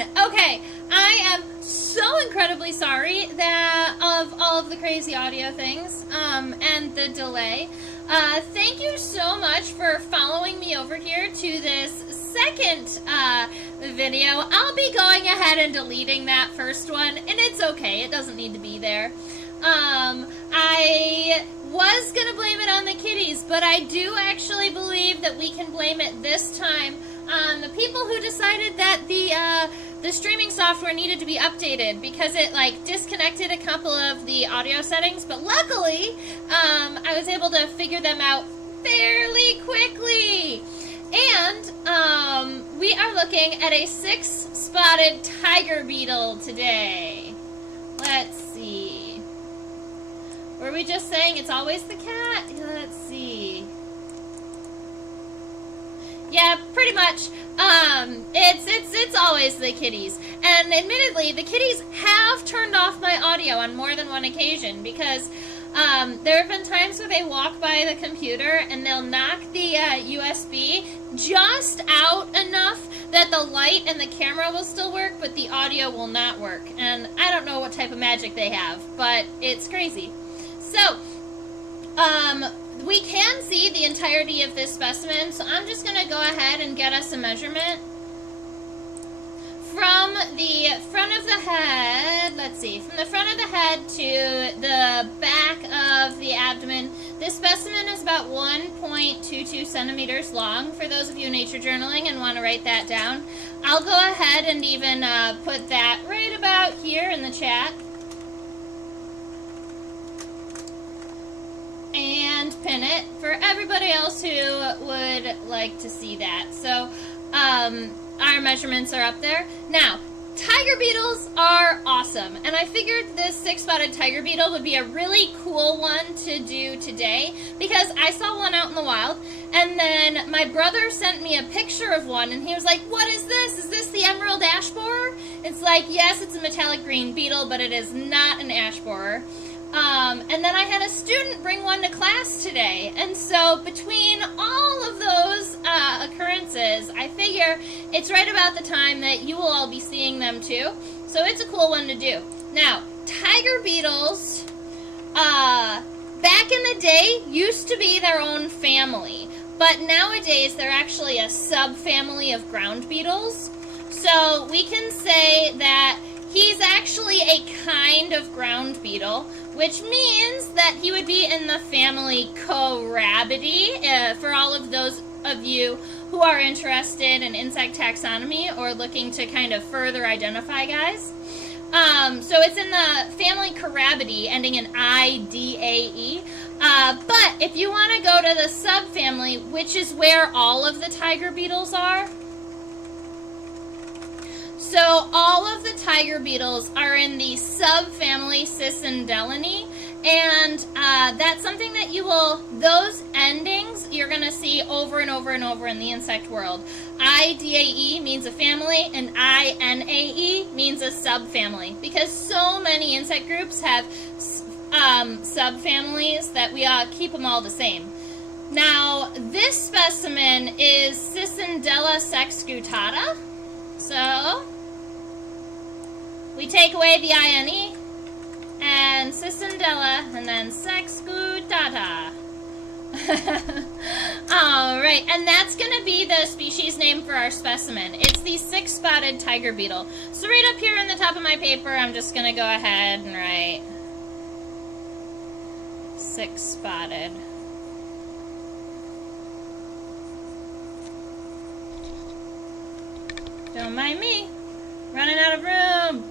done! Okay, I am so incredibly sorry that of all of the crazy audio things and the delay. Thank you so much for following me over here to this second video. I'll be going ahead and deleting that first one, and it's okay. It doesn't need to be there. I was going to blame it on the kitties, but I do actually believe that we can blame it this time on the people who decided that the streaming software needed to be updated because it disconnected a couple of the audio settings, but luckily I was able to figure them out fairly quickly. And we are looking at a 6-spotted tiger beetle today. Let's see. Were we just saying it's always the cat? Let's see. Yeah, pretty much. It's always the kitties. And admittedly, the kitties have turned off my audio on more than one occasion because there have been times where they walk by the computer and they'll knock the USB just out enough that the light and the camera will still work, but the audio will not work. And I don't know what type of magic they have, but it's crazy. So, we can see the entirety of this specimen, so I'm just going to go ahead and get us a measurement. From the front of the head, let's see, from the front of the head to the back of the abdomen, this specimen is about 1.22 centimeters long, for those of you nature journaling and want to write that down. I'll go ahead and even put that right about here in the chat. And pin it for everybody else who would like to see that. So, our measurements are up there. Now, tiger beetles are awesome, and I figured this 6-spotted tiger beetle would be a really cool one to do today because I saw one out in the wild, and then my brother sent me a picture of one, and he was like, "What is this? Is this the emerald ash borer?" It's like, yes, it's a metallic green beetle, but it is not an ash borer. And then I had a student bring one to class today, and so between all of those occurrences, I figure it's right about the time that you will all be seeing them too, so it's a cool one to do. Now, tiger beetles, back in the day, used to be their own family, but nowadays they're actually a subfamily of ground beetles, so we can say that he's actually a kind of ground beetle, which means that he would be in the family Corabidae, for all of those of you who are interested in insect taxonomy or looking to kind of further identify guys. So it's in the family Corabidae, ending in IDAE. But if you want to go to the subfamily, which is where all of the tiger beetles are, so all of the tiger beetles are in the subfamily Cicindelinae, and that's something that you will, those endings, you're going to see over and over and over in the insect world. IDAE means a family, and INAE means a subfamily, because so many insect groups have subfamilies that we keep them all the same. Now, this specimen is Cicindela sexcutata, so we take away the INE, and Cicindela, and then sexcutata. Alright, and that's going to be the species name for our specimen. It's the 6-spotted tiger beetle. So right up here in the top of my paper, I'm just going to go ahead and write 6-spotted. Don't mind me. Running out of room.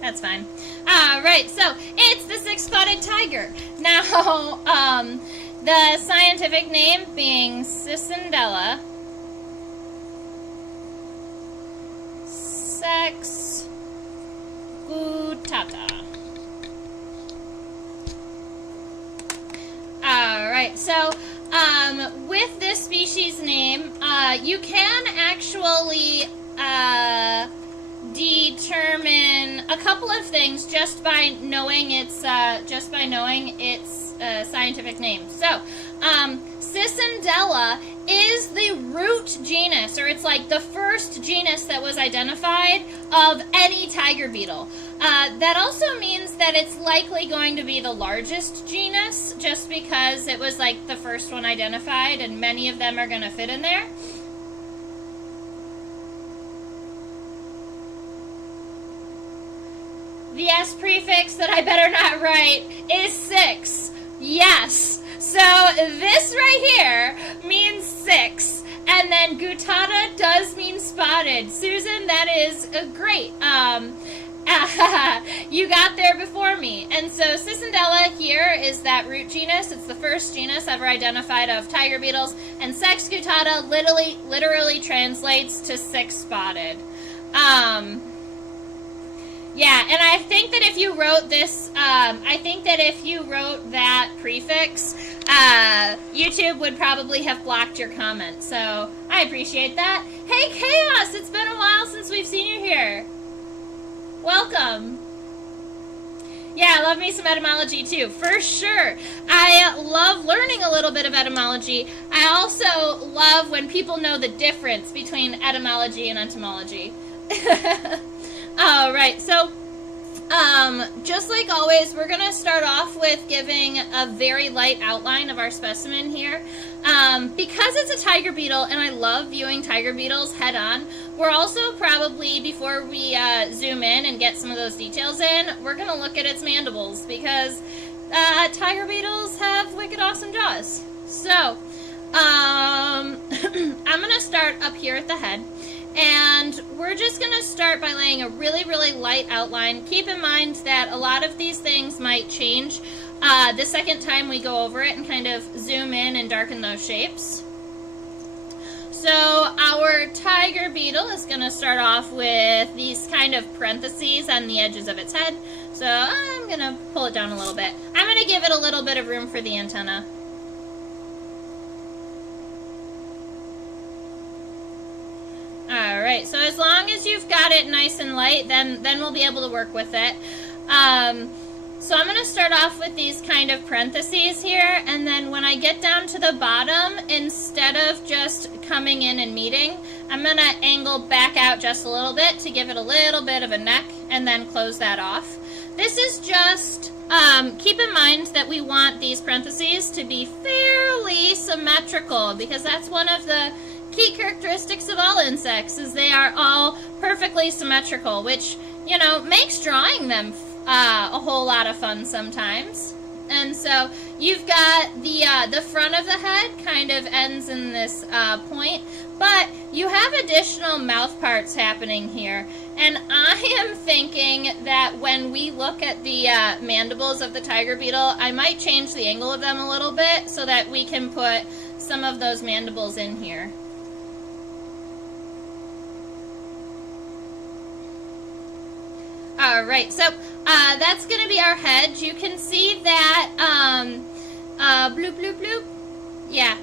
That's fine. Alright, so it's the 6-spotted tiger. Now, the scientific name being Cicindela sexcutata. Alright, so with this species name, you can actually determine a couple of things just by knowing its scientific name. So, Cicindela is the root genus, or it's like the first genus that was identified of any tiger beetle. That also means that it's likely going to be the largest genus, just because it was like the first one identified, and many of them are going to fit in there. The S prefix that I better not write is 6. Yes. So this right here means 6. And then gutata does mean spotted. Susan, that is great. You got there before me. And so Cicindela here is that root genus. It's the first genus ever identified of tiger beetles. And sex gutata literally translates to 6-spotted. Yeah, and I think that if you wrote this, I think that if you wrote that prefix, YouTube would probably have blocked your comment. So I appreciate that. Hey, Chaos! It's been a while since we've seen you here. Welcome. Yeah, I love me some etymology too, for sure. I love learning a little bit of etymology. I also love when people know the difference between etymology and entomology. All right, so just like always, we're going to start off with giving a very light outline of our specimen here. Because it's a tiger beetle, and I love viewing tiger beetles head on, we're also probably, before we zoom in and get some of those details in, we're going to look at its mandibles, because tiger beetles have wicked awesome jaws. So, I'm going to start up here at the head. And we're just going to start by laying a really, really light outline. Keep in mind that a lot of these things might change the second time we go over it and kind of zoom in and darken those shapes. So our tiger beetle is going to start off with these kind of parentheses on the edges of its head. So I'm going to pull it down a little bit. I'm going to give it a little bit of room for the antenna. Alright, so as long as you've got it nice and light, then we'll be able to work with it. So I'm going to start off with these kind of parentheses here, and then when I get down to the bottom, instead of just coming in and meeting, I'm going to angle back out just a little bit to give it a little bit of a neck, and then close that off. This is just, keep in mind that we want these parentheses to be fairly symmetrical, because that's one of the key characteristics of all insects, is they are all perfectly symmetrical, which, you know, makes drawing them a whole lot of fun sometimes. And so you've got the front of the head kind of ends in this point, but you have additional mouth parts happening here. And I am thinking that when we look at the mandibles of the tiger beetle, I might change the angle of them a little bit so that we can put some of those mandibles in here. Alright, so that's going to be our head. You can see that, bloop, bloop, bloop. Yeah,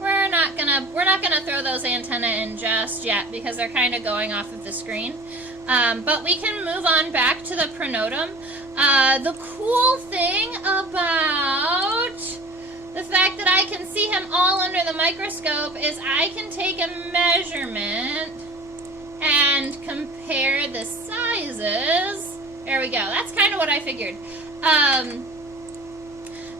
we're not gonna throw those antennae in just yet because they're kind of going off of the screen. But we can move on back to the pronotum. The cool thing about the fact that I can see him all under the microscope is I can take a measurement and compare the sizes. There we go. That's kind of what I figured.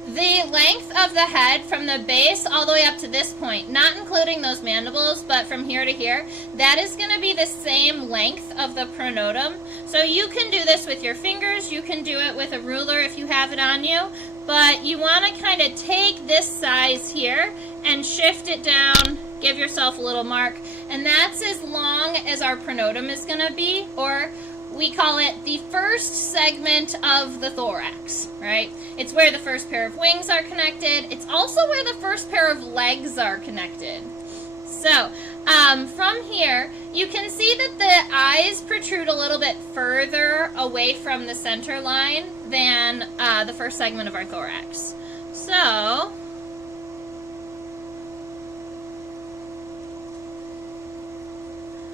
The length of the head from the base all the way up to this point, not including those mandibles, but from here to here, that is going to be the same length of the pronotum. So you can do this with your fingers. You can do it with a ruler if you have it on you. But you want to kind of take this size here and shift it down, give yourself a little mark, and that's as long as our pronotum is going to be, or we call it the first segment of the thorax, right? It's where the first pair of wings are connected. It's also where the first pair of legs are connected. So, from here, you can see that the eyes protrude a little bit further away from the center line than the first segment of our thorax. So,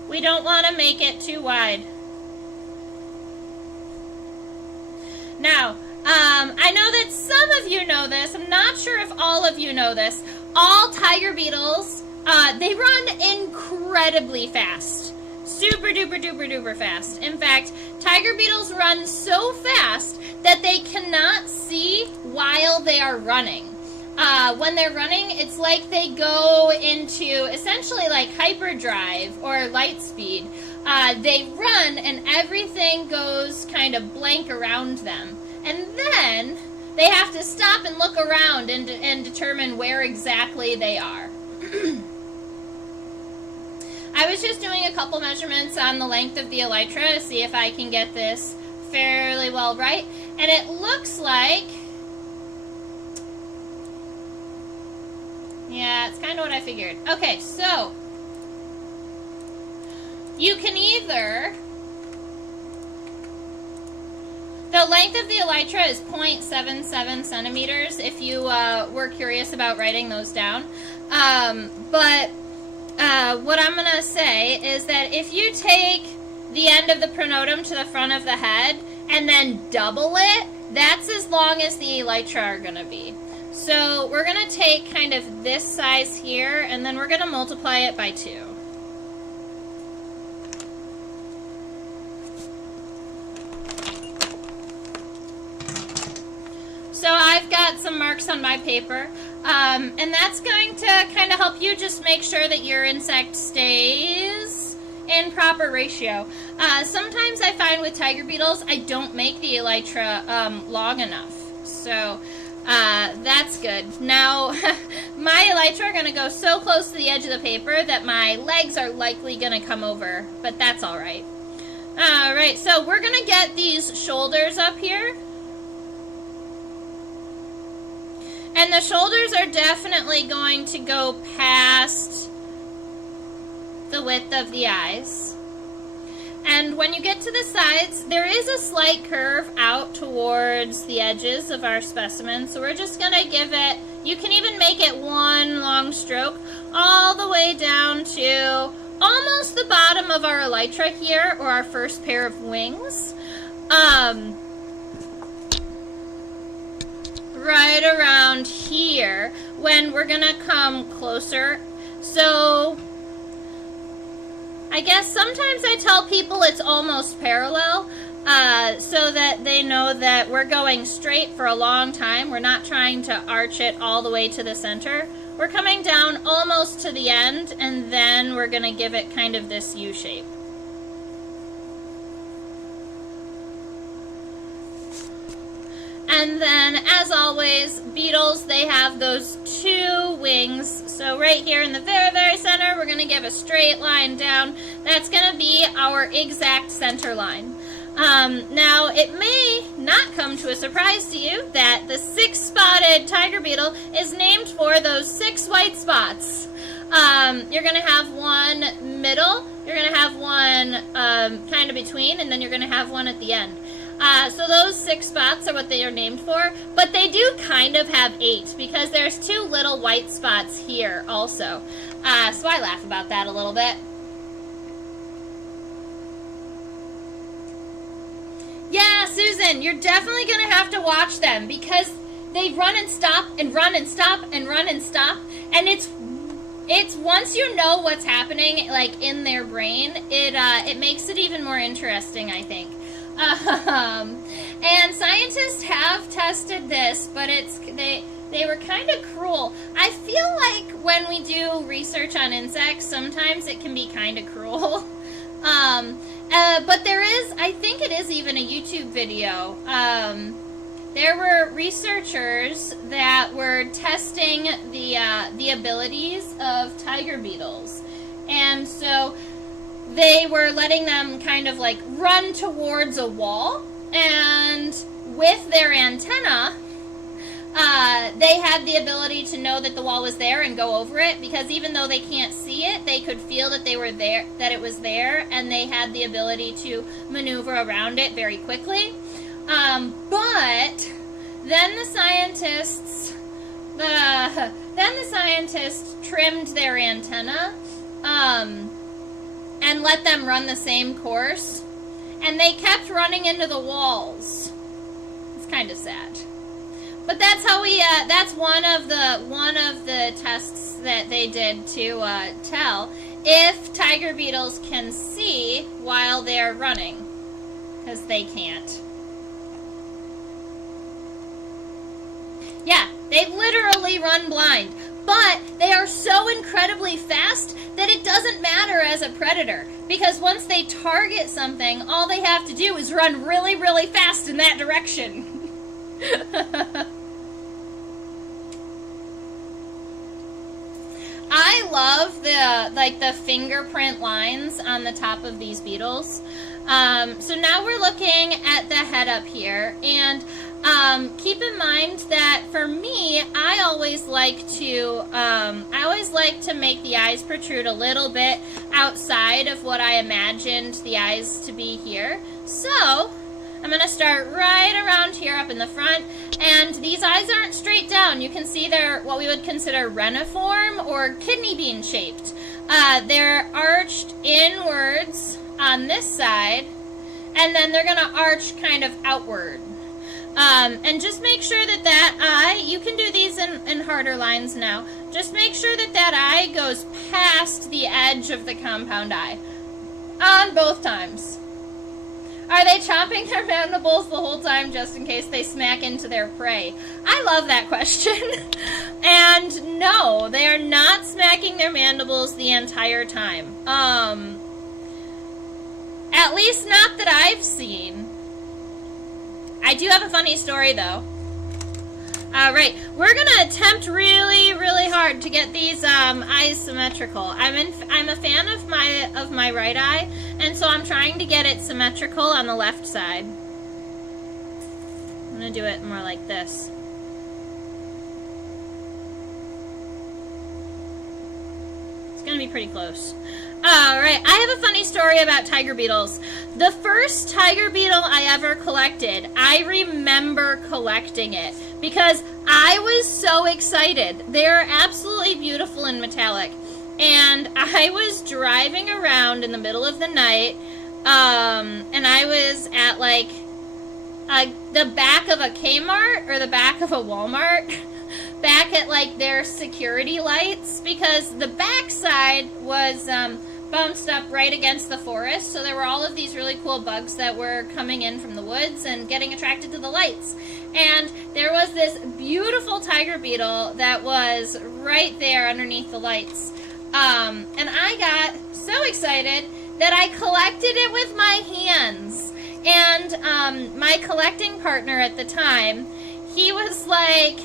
we don't want to make it too wide. Now, I know that some of you know this. I'm not sure if all of you know this. All tiger beetles They run incredibly fast. Super duper duper duper fast. In fact, tiger beetles run so fast that they cannot see while they are running. When they're running, it's like they go into essentially like hyperdrive or light speed. They run and everything goes kind of blank around them. And then they have to stop and look around and determine where exactly they are. I was just doing a couple measurements on the length of the elytra to see if I can get this fairly well right. And it looks like, yeah, it's kind of what I figured. Okay, so you can either, the length of the elytra is 0.77 centimeters if you were curious about writing those down. What I'm going to say is that if you take the end of the pronotum to the front of the head and then double it, that's as long as the elytra are going to be. So we're going to take kind of this size here, and then we're going to multiply it by 2. So I've got some marks on my paper, and that's going to kind of help you just make sure that your insect stays in proper ratio. Sometimes I find with tiger beetles, I don't make the elytra long enough. So that's good. Now, my elytra are going to go so close to the edge of the paper that my legs are likely going to come over, but that's all right. All right, so we're going to get these shoulders up here. And the shoulders are definitely going to go past the width of the eyes. And when you get to the sides, there is a slight curve out towards the edges of our specimen. So we're just going to give it, you can even make it one long stroke all the way down to almost the bottom of our elytra here, or our first pair of wings. Right around here when we're gonna come closer. So I guess sometimes I tell people it's almost parallel so that they know that we're going straight for a long time. We're not trying to arch it all the way to the center. We're coming down almost to the end, and then we're gonna give it kind of this U shape. And then, as always, beetles, they have those 2 wings. So right here in the very, very center, we're going to give a straight line down. That's going to be our exact center line. Now, it may not come to a surprise to you that the 6-spotted tiger beetle is named for those 6 white spots. You're going to have one middle, you're going to have one kind of between, and then you're going to have one at the end. So those 6 spots are what they are named for, but they do kind of have 8 because there's 2 little white spots here also. So I laugh about that a little bit. Yeah, Susan, you're definitely going to have to watch them because they run and stop and run and stop and run and stop, and it's once you know what's happening like in their brain, it makes it even more interesting, I think. And scientists have tested this, but they were kind of cruel. I feel like when we do research on insects, sometimes it can be kind of cruel. But there is, I think it is even a YouTube video. There were researchers that were testing the abilities of tiger beetles, and so they were letting them kind of like run towards a wall, and with their antenna, they had the ability to know that the wall was there and go over it, because even though they can't see it, they could feel that they were there, that it was there, and they had the ability to maneuver around it very quickly. But then the scientists trimmed their antenna, and let them run the same course, and they kept running into the walls. It's kind of sad. But that's how we, that's one of the tests that they did to tell if tiger beetles can see while they're running, because they can't. Yeah, they literally run blind, but they are so incredibly fast that it doesn't matter as a predator, because once they target something, all they have to do is run really, really fast in that direction. I love the fingerprint lines on the top of these beetles. So now we're looking at the head up here, and keep in mind that for me, I always like to make the eyes protrude a little bit outside of what I imagined the eyes to be here. So I'm going to start right around here up in the front, and these eyes aren't straight down. You can see they're what we would consider reniform or kidney bean shaped. They're arched inwards on this side, and then they're going to arch kind of outward. And just make sure that that eye, you can do these in harder lines now, just make sure that that eye goes past the edge of the compound eye on both times. Are they chomping their mandibles the whole time just in case they smack into their prey? I love that question. And no, they are not smacking their mandibles the entire time. At least not that I've seen. I do have a funny story though. Alright, we're gonna attempt really, really hard to get these eyes symmetrical. I'm a fan of my right eye, and so I'm trying to get it symmetrical on the left side. I'm gonna do it more like this. It's gonna be pretty close. Alright, I have a funny story about tiger beetles. The first tiger beetle I ever collected, I remember collecting it because I was so excited. They're absolutely beautiful and metallic. And I was driving around in the middle of the night, and I was at like the back of a Kmart or the back of a Walmart. Back at like their security lights, because the back side was bounced up right against the forest, so there were all of these really cool bugs that were coming in from the woods and getting attracted to the lights. And there was this beautiful tiger beetle that was right there underneath the lights. And I got so excited that I collected it with my hands. And my collecting partner at the time, he was like,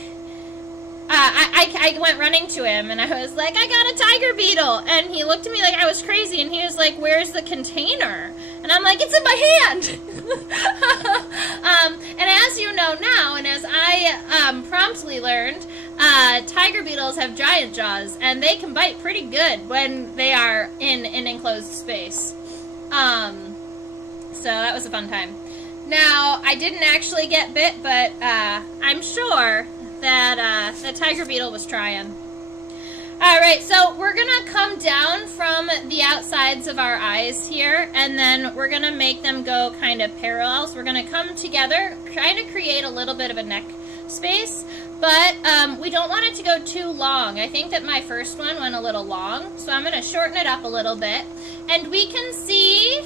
I went running to him, and I was like, I got a tiger beetle, and he looked at me like I was crazy, and he was like, where's the container? And I'm like, it's in my hand! And as you know now, and as I promptly learned, tiger beetles have giant jaws, and they can bite pretty good when they are in an enclosed space. So that was a fun time. Now, I didn't actually get bit, but I'm sure that the tiger beetle was trying. Alright, so we're going to come down from the outsides of our eyes here, and then we're going to make them go kind of parallel. So we're going to come together, kind of create a little bit of a neck space, but we don't want it to go too long. I think that my first one went a little long, so I'm going to shorten it up a little bit. And we can see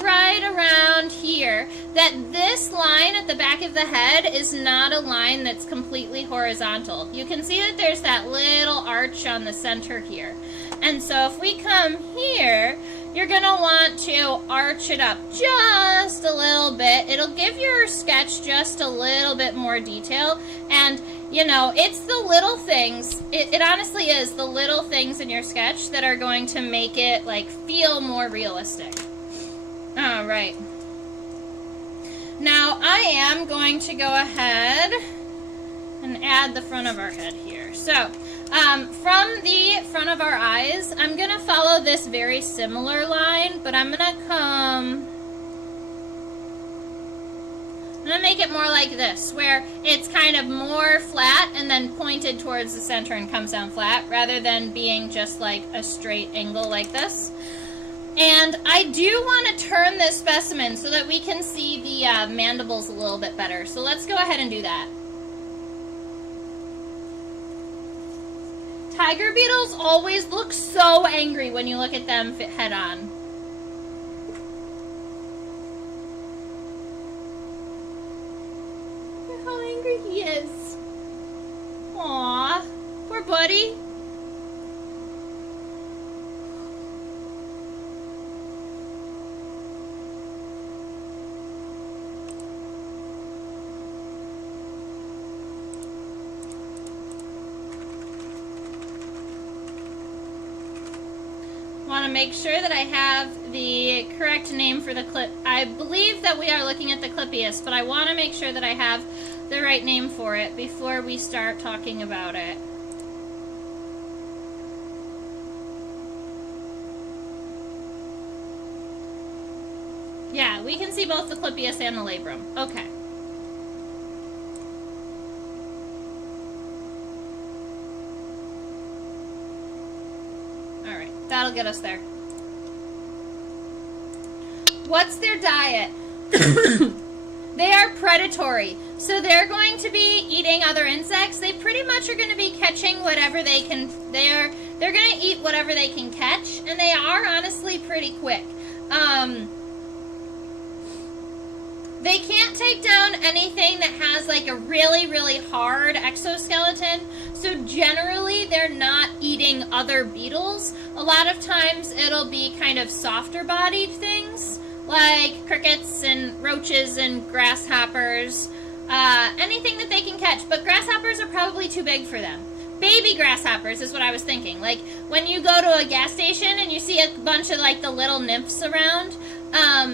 right around here that this line at the back of the head is not a line that's completely horizontal. You can see that there's that little arch on the center here. And so if we come here, you're going to want to arch it up just a little bit. It'll give your sketch just a little bit more detail. And, you know, it's the little things, it honestly is the little things in your sketch that are going to make it, like, feel more realistic. Alright. Now I am going to go ahead and add the front of our head here. So, from the front of our eyes, I'm going to follow this very similar line, but I'm going to make it more like this, where it's kind of more flat and then pointed towards the center and comes down flat, rather than being just like a straight angle like this. And I do want to turn this specimen so that we can see the mandibles a little bit better. So let's go ahead and do that. Tiger beetles always look so angry when you look at them head on. Look how angry he is. Aww. Poor buddy. Want to make sure that I have the correct name for the clip. I believe that we are looking at the Clippius, but I want to make sure that I have the right name for it before we start talking about it. Yeah, we can see both the Clippius and the labrum. Okay. That'll get us there. What's their diet? They are predatory. So they're going to be eating other insects. They pretty much are going to be catching whatever they can. They're going to eat whatever they can catch. And they are honestly pretty quick. They can't take down anything that has like a really, really hard exoskeleton. So generally, they're not eating other beetles. A lot of times, it'll be kind of softer-bodied things, like crickets and roaches and grasshoppers. Anything that they can catch. But grasshoppers are probably too big for them. Baby grasshoppers is what I was thinking. Like, when you go to a gas station and you see a bunch of, like, the little nymphs around,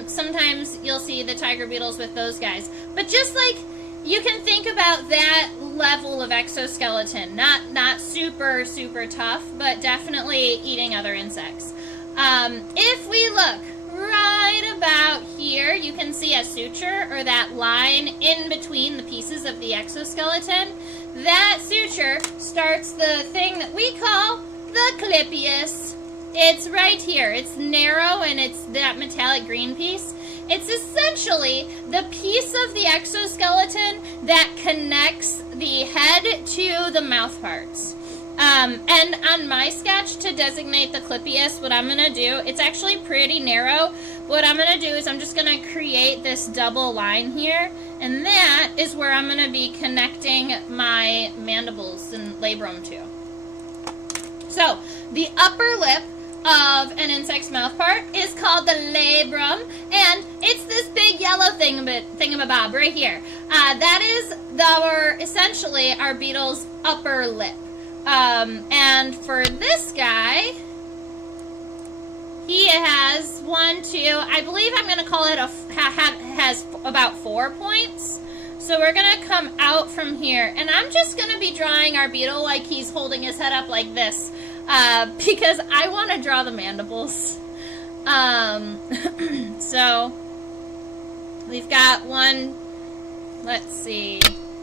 sometimes you'll see the tiger beetles with those guys. But just, like, you can think about that level of exoskeleton. Not super, super tough, but definitely eating other insects. If we look right about here, you can see a suture, or that line in between the pieces of the exoskeleton. That suture starts the thing that we call the Clippius. It's right here. It's narrow, and it's that metallic green piece. It's essentially the piece of the exoskeleton that connects the head to the mouth parts. And on my sketch, to designate the Clippius, what I'm going to do, it's actually pretty narrow. What I'm going to do is I'm just going to create this double line here, and that is where I'm going to be connecting my mandibles and labrum to. So, the upper lip of an insect's mouth part is called the labrum, and it's this big yellow thingamabob right here. That is essentially our beetle's upper lip. And for this guy, he has I believe I'm going to call it has about 4 points. So we're going to come out from here, and I'm just going to be drawing our beetle like he's holding his head up like this, because I want to draw the mandibles. So we've got one, let's see,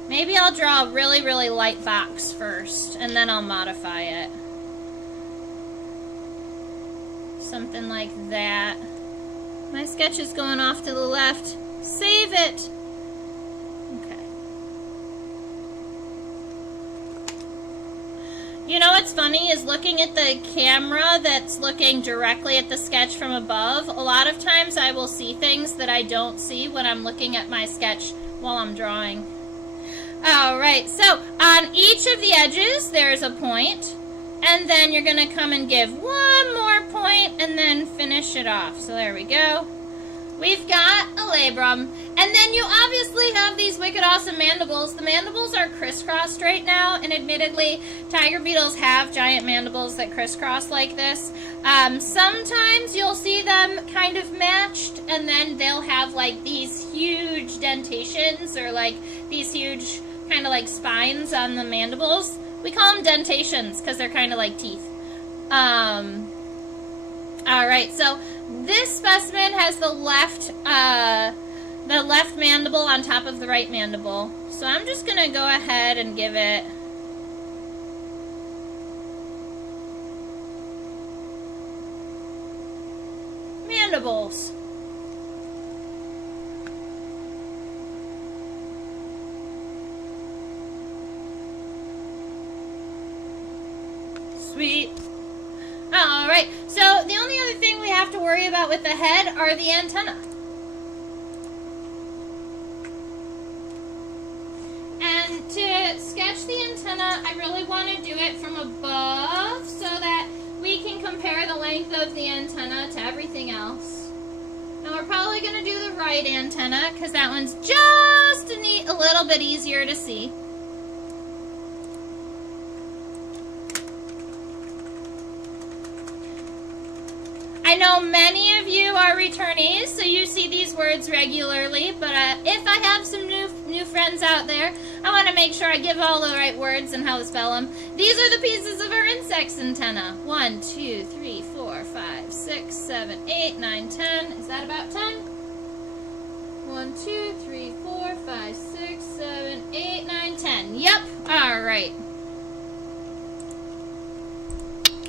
maybe I'll draw a really, really light box first, and then I'll modify it. Something like that. My sketch is going off to the left. Save it! Okay. You know what's funny is looking at the camera that's looking directly at the sketch from above. A lot of times I will see things that I don't see when I'm looking at my sketch while I'm drawing. Alright, so on each of the edges there's a point. And then you're going to come and give one more point and then finish it off. So there we go. We've got a labrum. And then you obviously have these wicked awesome mandibles. The mandibles are crisscrossed right now. And admittedly, tiger beetles have giant mandibles that crisscross like this. Sometimes you'll see them kind of matched. And then they'll have like these huge dentations or like these huge kind of like spines on the mandibles. We call them dentations because they're kind of like teeth. Alright, so this specimen has the left mandible on top of the right mandible. So I'm just going to go ahead and give it mandibles. All right, so the only other thing we have to worry about with the head are the antennae. And to sketch the antenna, I really want to do it from above so that we can compare the length of the antenna to everything else. And we're probably going to do the right antenna because that one's just a little bit easier to see. I know many of you are returnees, so you see these words regularly, but if I have some new friends out there, I want to make sure I give all the right words and how to spell them. These are the pieces of our insect's antenna. 1, 2, 3, 4, 5, 6, 7, 8, 9, 10. Is that about 10? 1, 2, 3, 4, 5, 6, 7, 8, 9, 10. Yep. All right.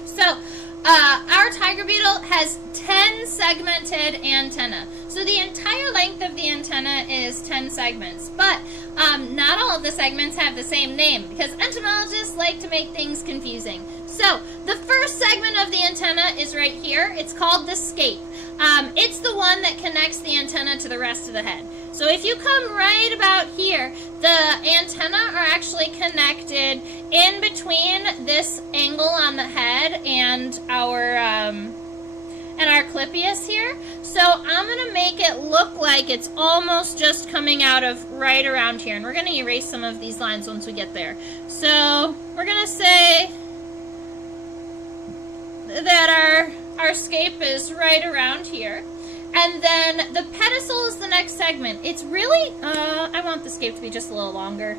So, our tiger beetle has 10 segmented antennae. So the entire length of the antenna is 10 segments. But not all of the segments have the same name because entomologists like to make things confusing. So the first segment of the antenna is right here. It's called the scape. It's the one that connects the antenna to the rest of the head. So if you come right about here, the antennae are actually connected in between this angle on the head and our clypeus here. So I'm going to make it look like it's almost just coming out of right around here. And we're going to erase some of these lines once we get there. So we're going to say that our scape is right around here. And then the pedicel is the next segment. It's really, I want the scape to be just a little longer.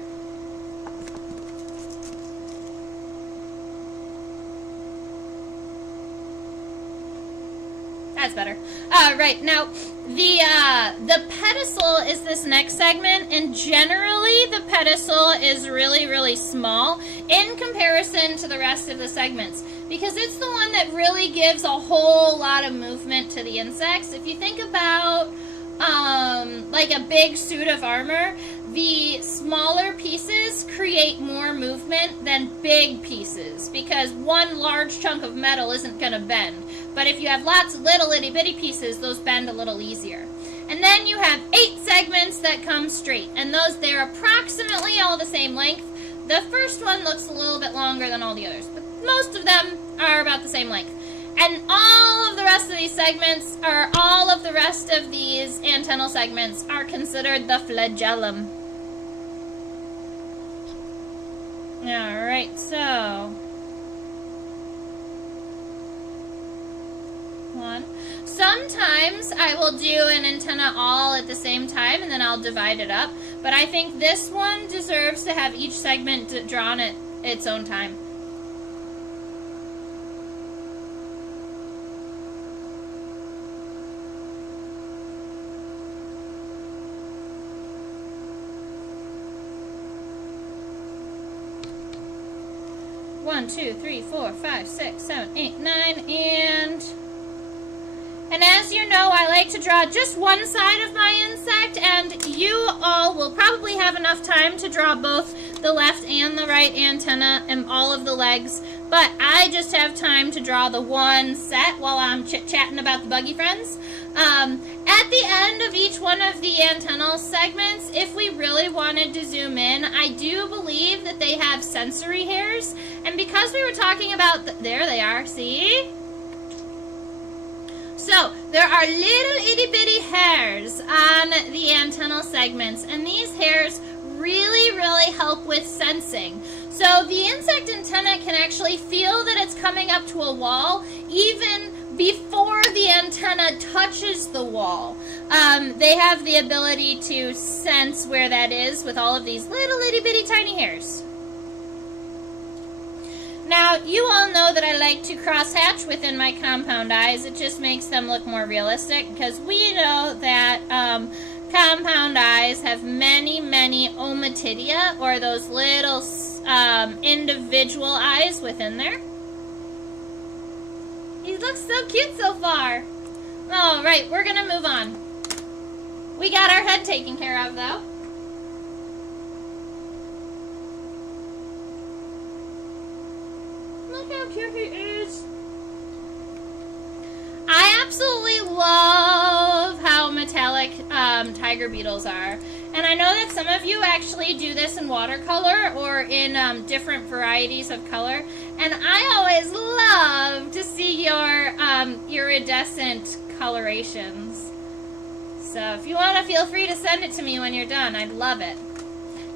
That's better. Right, now, the pedicel is this next segment, and generally the pedicel is really, really small in comparison to the rest of the segments, because it's the one that really gives a whole lot of movement to the insects. If you think about like a big suit of armor, the smaller pieces create more movement than big pieces because one large chunk of metal isn't going to bend. But if you have lots of little itty bitty pieces, those bend a little easier. And then you have 8 segments that come straight, and they're approximately all the same length. The first one looks a little bit longer than all the others, but most of them are about the same length. And all of the rest of these segments, or all of the rest of these antennal segments, are considered the flagellum. Alright, so 1. Sometimes I will do an antenna all at the same time and then I'll divide it up. But I think this one deserves to have each segment drawn at its own time. One, 2, 3, 4, 5, 6, 7, 8, 9, and as you know, I like to draw just one side of my insect, and you all will probably have enough time to draw both the left and the right antenna and all of the legs, but I just have time to draw the one set while I'm chit-chatting about the buggy friends. At the end of each one of the antennal segments, if we really wanted to zoom in, I do believe that they have sensory hairs, and because we were talking about, there they are, see? So, there are little itty bitty hairs on the antennal segments, and these hairs really, really help with sensing. So, the insect antenna can actually feel that it's coming up to a wall, even before the antenna touches the wall. They have the ability to sense where that is with all of these little itty bitty tiny hairs. Now, you all know that I like to cross-hatch within my compound eyes. It just makes them look more realistic because we know that compound eyes have many, many ommatidia, or those little individual eyes within there. He looks so cute so far. All right, we're going to move on. We got our head taken care of, though. Look how cute he is. absolutely love how metallic tiger beetles are. And I know that some of you actually do this in watercolor or in different varieties of color. And I always love to see your iridescent colorations. So if you want to, feel free to send it to me when you're done. I'd love it.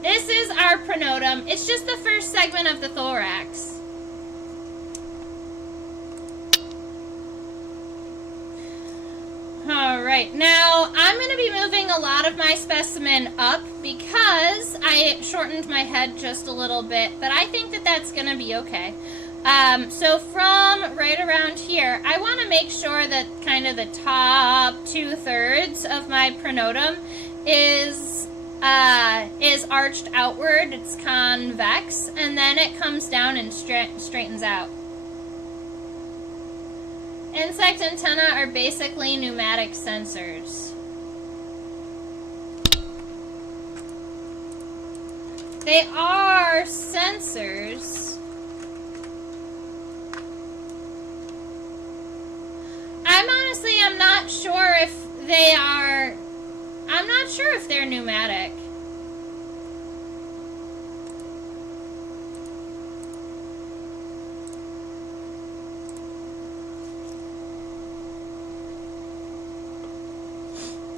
This is our pronotum. It's just the first segment of the thorax. Alright, now I'm going to be moving a lot of my specimen up because I shortened my head just a little bit, but I think that that's going to be okay. So from right around here, I want to make sure that kind of the top 2/3 of my pronotum is arched outward, it's convex, and then it comes down and straightens out. Insect antennae are basically pneumatic sensors. They are sensors. I'm not sure if they are, I'm not sure if they're pneumatic.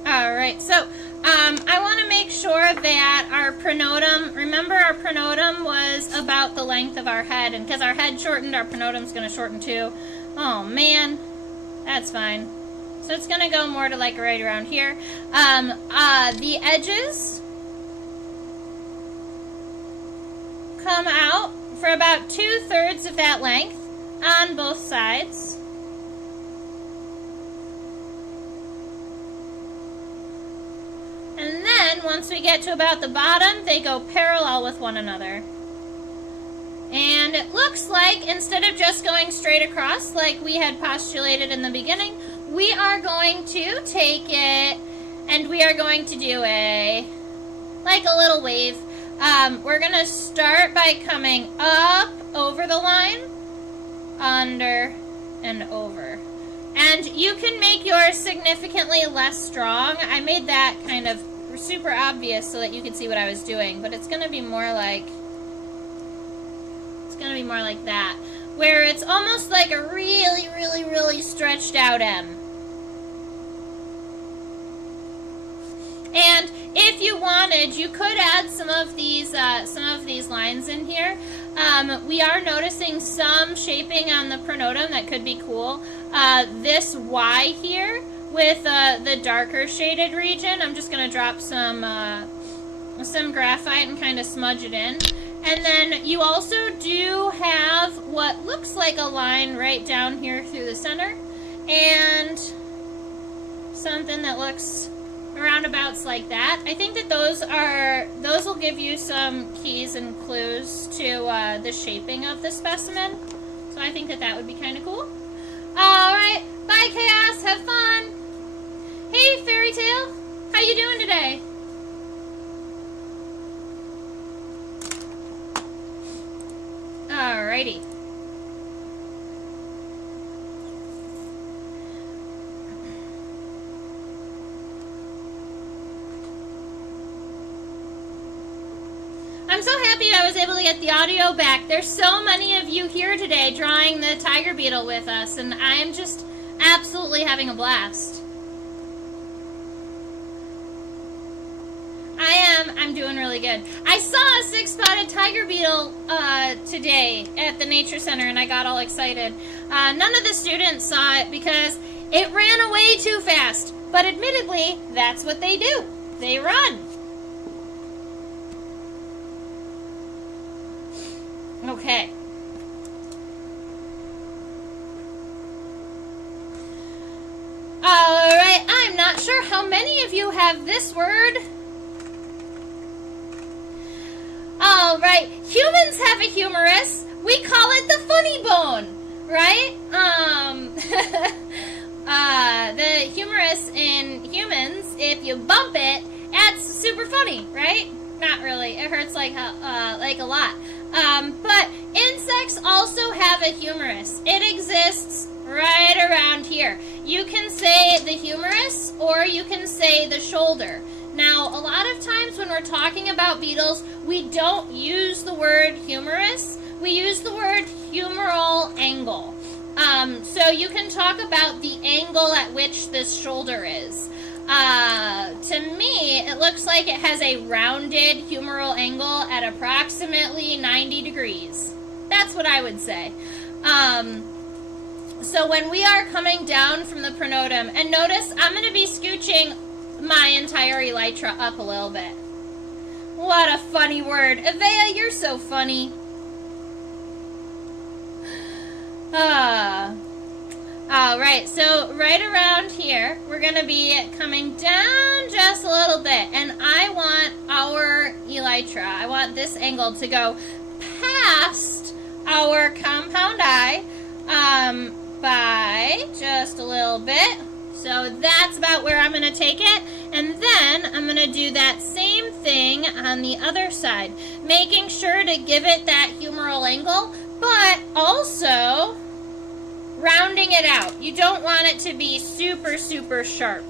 Alright, so I want to make sure that our pronotum, remember our pronotum was about the length of our head, and because our head shortened, our pronotum's going to shorten too. Oh man, that's fine. So it's going to go more to like right around here. The edges come out for about 2/3 of that length on both sides. And then, once we get to about the bottom, they go parallel with one another. And it looks like, instead of just going straight across like we had postulated in the beginning, we are going to take it and we are going to do a little wave. We're going to start by coming up over the line, under, and over. And you can make yours significantly less strong. I made that kind of super obvious so that you could see what I was doing, but it's going to be more like that, where it's almost like a really, really, really stretched out M. And if you wanted, you could add some of these lines in here. We are noticing some shaping on the pronotum that could be cool. This Y here with the darker shaded region, I'm just going to drop some graphite and kind of smudge it in. And then you also do have what looks like a line right down here through the center, and something that looks roundabouts like that. I think that those will give you some keys and clues to the shaping of the specimen. So I think that that would be kind of cool. Alright, bye Chaos, have fun! Hey Fairy Tale, how you doing today? Alrighty. I'm so happy I was able to get the audio back. There's so many of you here today drawing the tiger beetle with us, and I'm just absolutely having a blast. I'm doing really good. I saw a 6-spotted tiger beetle today at the Nature Center, and I got all excited. None of the students saw it because it ran away too fast. But admittedly, that's what they do. They run. Okay. Alright, I'm not sure how many of you have this word. Alright, humans have a humerus. We call it the funny bone, right? The humerus in humans, if you bump it, it's super funny, right? Not really. It hurts like a lot. But insects also have a humerus. It exists right around here. you can say the humerus or you can say the shoulder. Now, a lot of times when we're talking about beetles, we don't use the word humerus. We use the word humeral angle. So you can talk about the angle at which this shoulder is. To me, it looks like it has a rounded humeral angle at approximately 90 degrees. That's what I would say. So when we are coming down from the pronotum, and notice I'm going to be scooching my entire elytra up a little bit. What a funny word. Avea, you're so funny. Alright, so right around here, we're going to be coming down just a little bit. And I want our elytra, I want this angle to go past our compound eye by just a little bit. So that's about where I'm going to take it. And then I'm going to do that same thing on the other side, making sure to give it that humeral angle, but also rounding it out. You don't want it to be super, super sharp.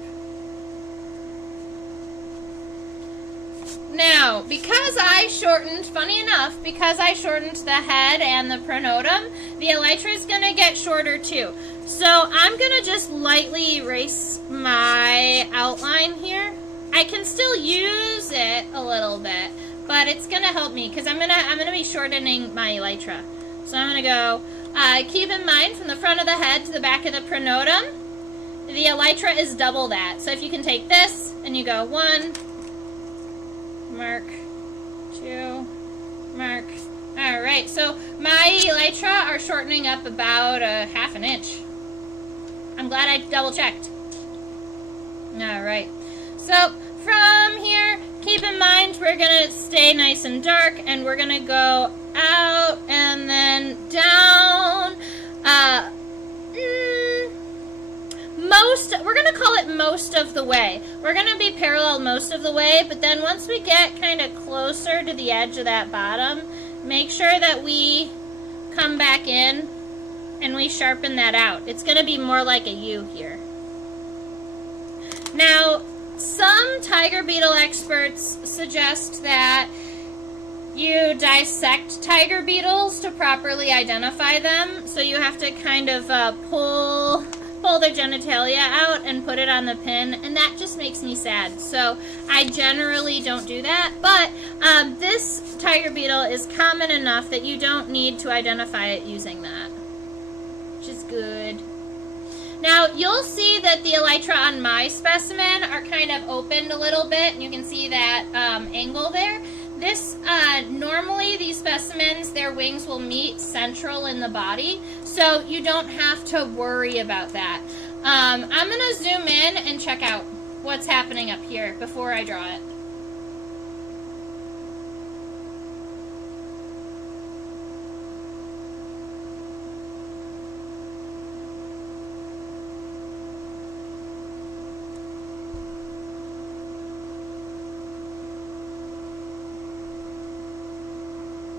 Now, because I shortened, funny enough, because I shortened the head and the pronotum, the elytra is going to get shorter too. So I'm going to just lightly erase my outline here. I can still use it a little bit, but it's going to help me because I'm going to be shortening my elytra. So I'm going to go, keep in mind from the front of the head to the back of the pronotum, the elytra is double that. So if you can take this and you go 1, mark, 2, mark. All right, so my elytra are shortening up about a ½ an inch. I'm glad I double checked. All right, so from here, keep in mind we're gonna stay nice and dark, and we're gonna go out and then down. We're gonna call it most of the way. We're gonna be parallel most of the way, but then once we get kind of closer to the edge of that bottom, make sure that we come back in and we sharpen that out. It's gonna be more like a U here. Now, some tiger beetle experts suggest that you dissect tiger beetles to properly identify them. So you have to kind of pull their genitalia out and put it on the pin, and that just makes me sad. So I generally don't do that, but this tiger beetle is common enough that you don't need to identify it using that, which is good. Now, you'll see that the elytra on my specimen are kind of opened a little bit, and you can see that angle there. This, normally these specimens, their wings will meet central in the body, so you don't have to worry about that. I'm going to zoom in and check out what's happening up here before I draw it.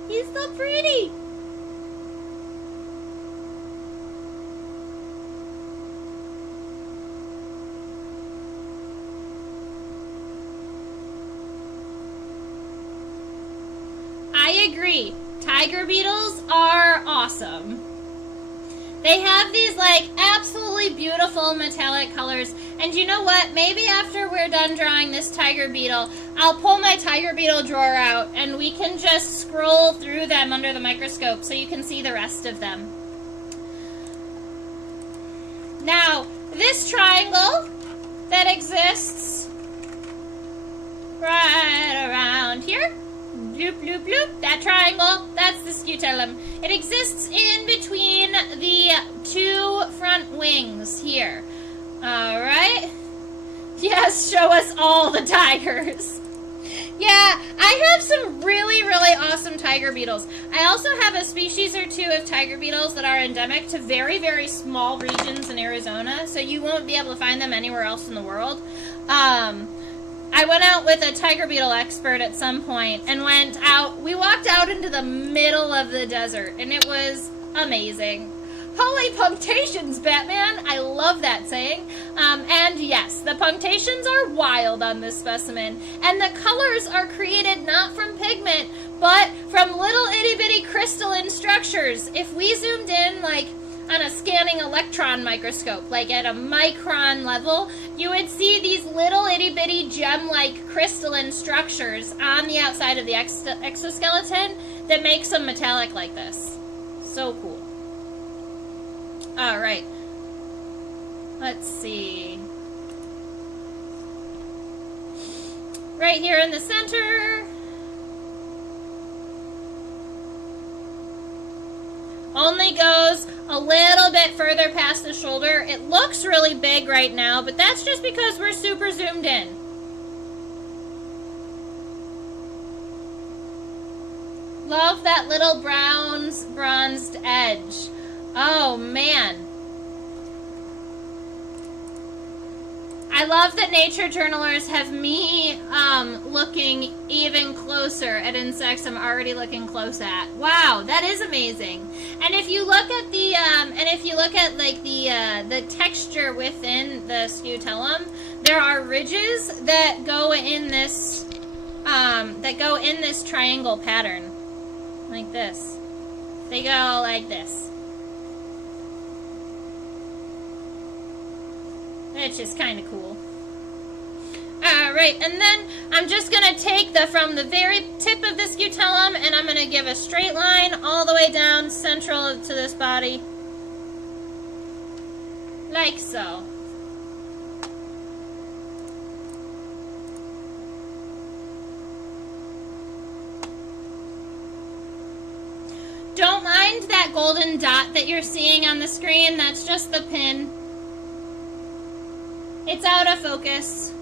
He's so pretty! I agree. Tiger beetles are awesome. They have these like absolutely beautiful metallic colors. And you know what? Maybe after we're done drawing this tiger beetle, I'll pull my tiger beetle drawer out and we can just scroll through them under the microscope so you can see the rest of them. Now, this triangle that exists right around here, bloop, bloop, bloop, that triangle, that's the scutellum. It exists in between the two front wings here. All right. Yes, show us all the tigers. Yeah, I have some really, really awesome tiger beetles. I also have a species or two of tiger beetles that are endemic to very, very small regions in Arizona, so you won't be able to find them anywhere else in the world. I went out with a tiger beetle expert at some point and we walked out into the middle of the desert, and it was amazing. Holy punctations, Batman! I love love that saying. And yes, the punctations are wild on this specimen. And the colors are created not from pigment, but from little itty bitty crystalline structures. If we zoomed in, like, on a scanning electron microscope, like at a micron level, you would see these little itty bitty gem-like crystalline structures on the outside of the exoskeleton that makes them metallic like this. So cool. All right. Let's see. Right here in the center. Only goes a little bit further past the shoulder. It looks really big right now, but that's just because we're super zoomed in. Love that little bronzed edge. Oh, man. I love that nature journalers have me looking even closer at insects I'm already looking close at. Wow, that is amazing. And if you look at the like the texture within the scutellum, there are ridges that go in this triangle pattern, like this. They go like this. Which is kind of cool. Alright, and then I'm just going to take from the very tip of the scutellum, and I'm going to give a straight line all the way down central to this body. Like so. Don't mind that golden dot that you're seeing on the screen. That's just the pin. It's out of focus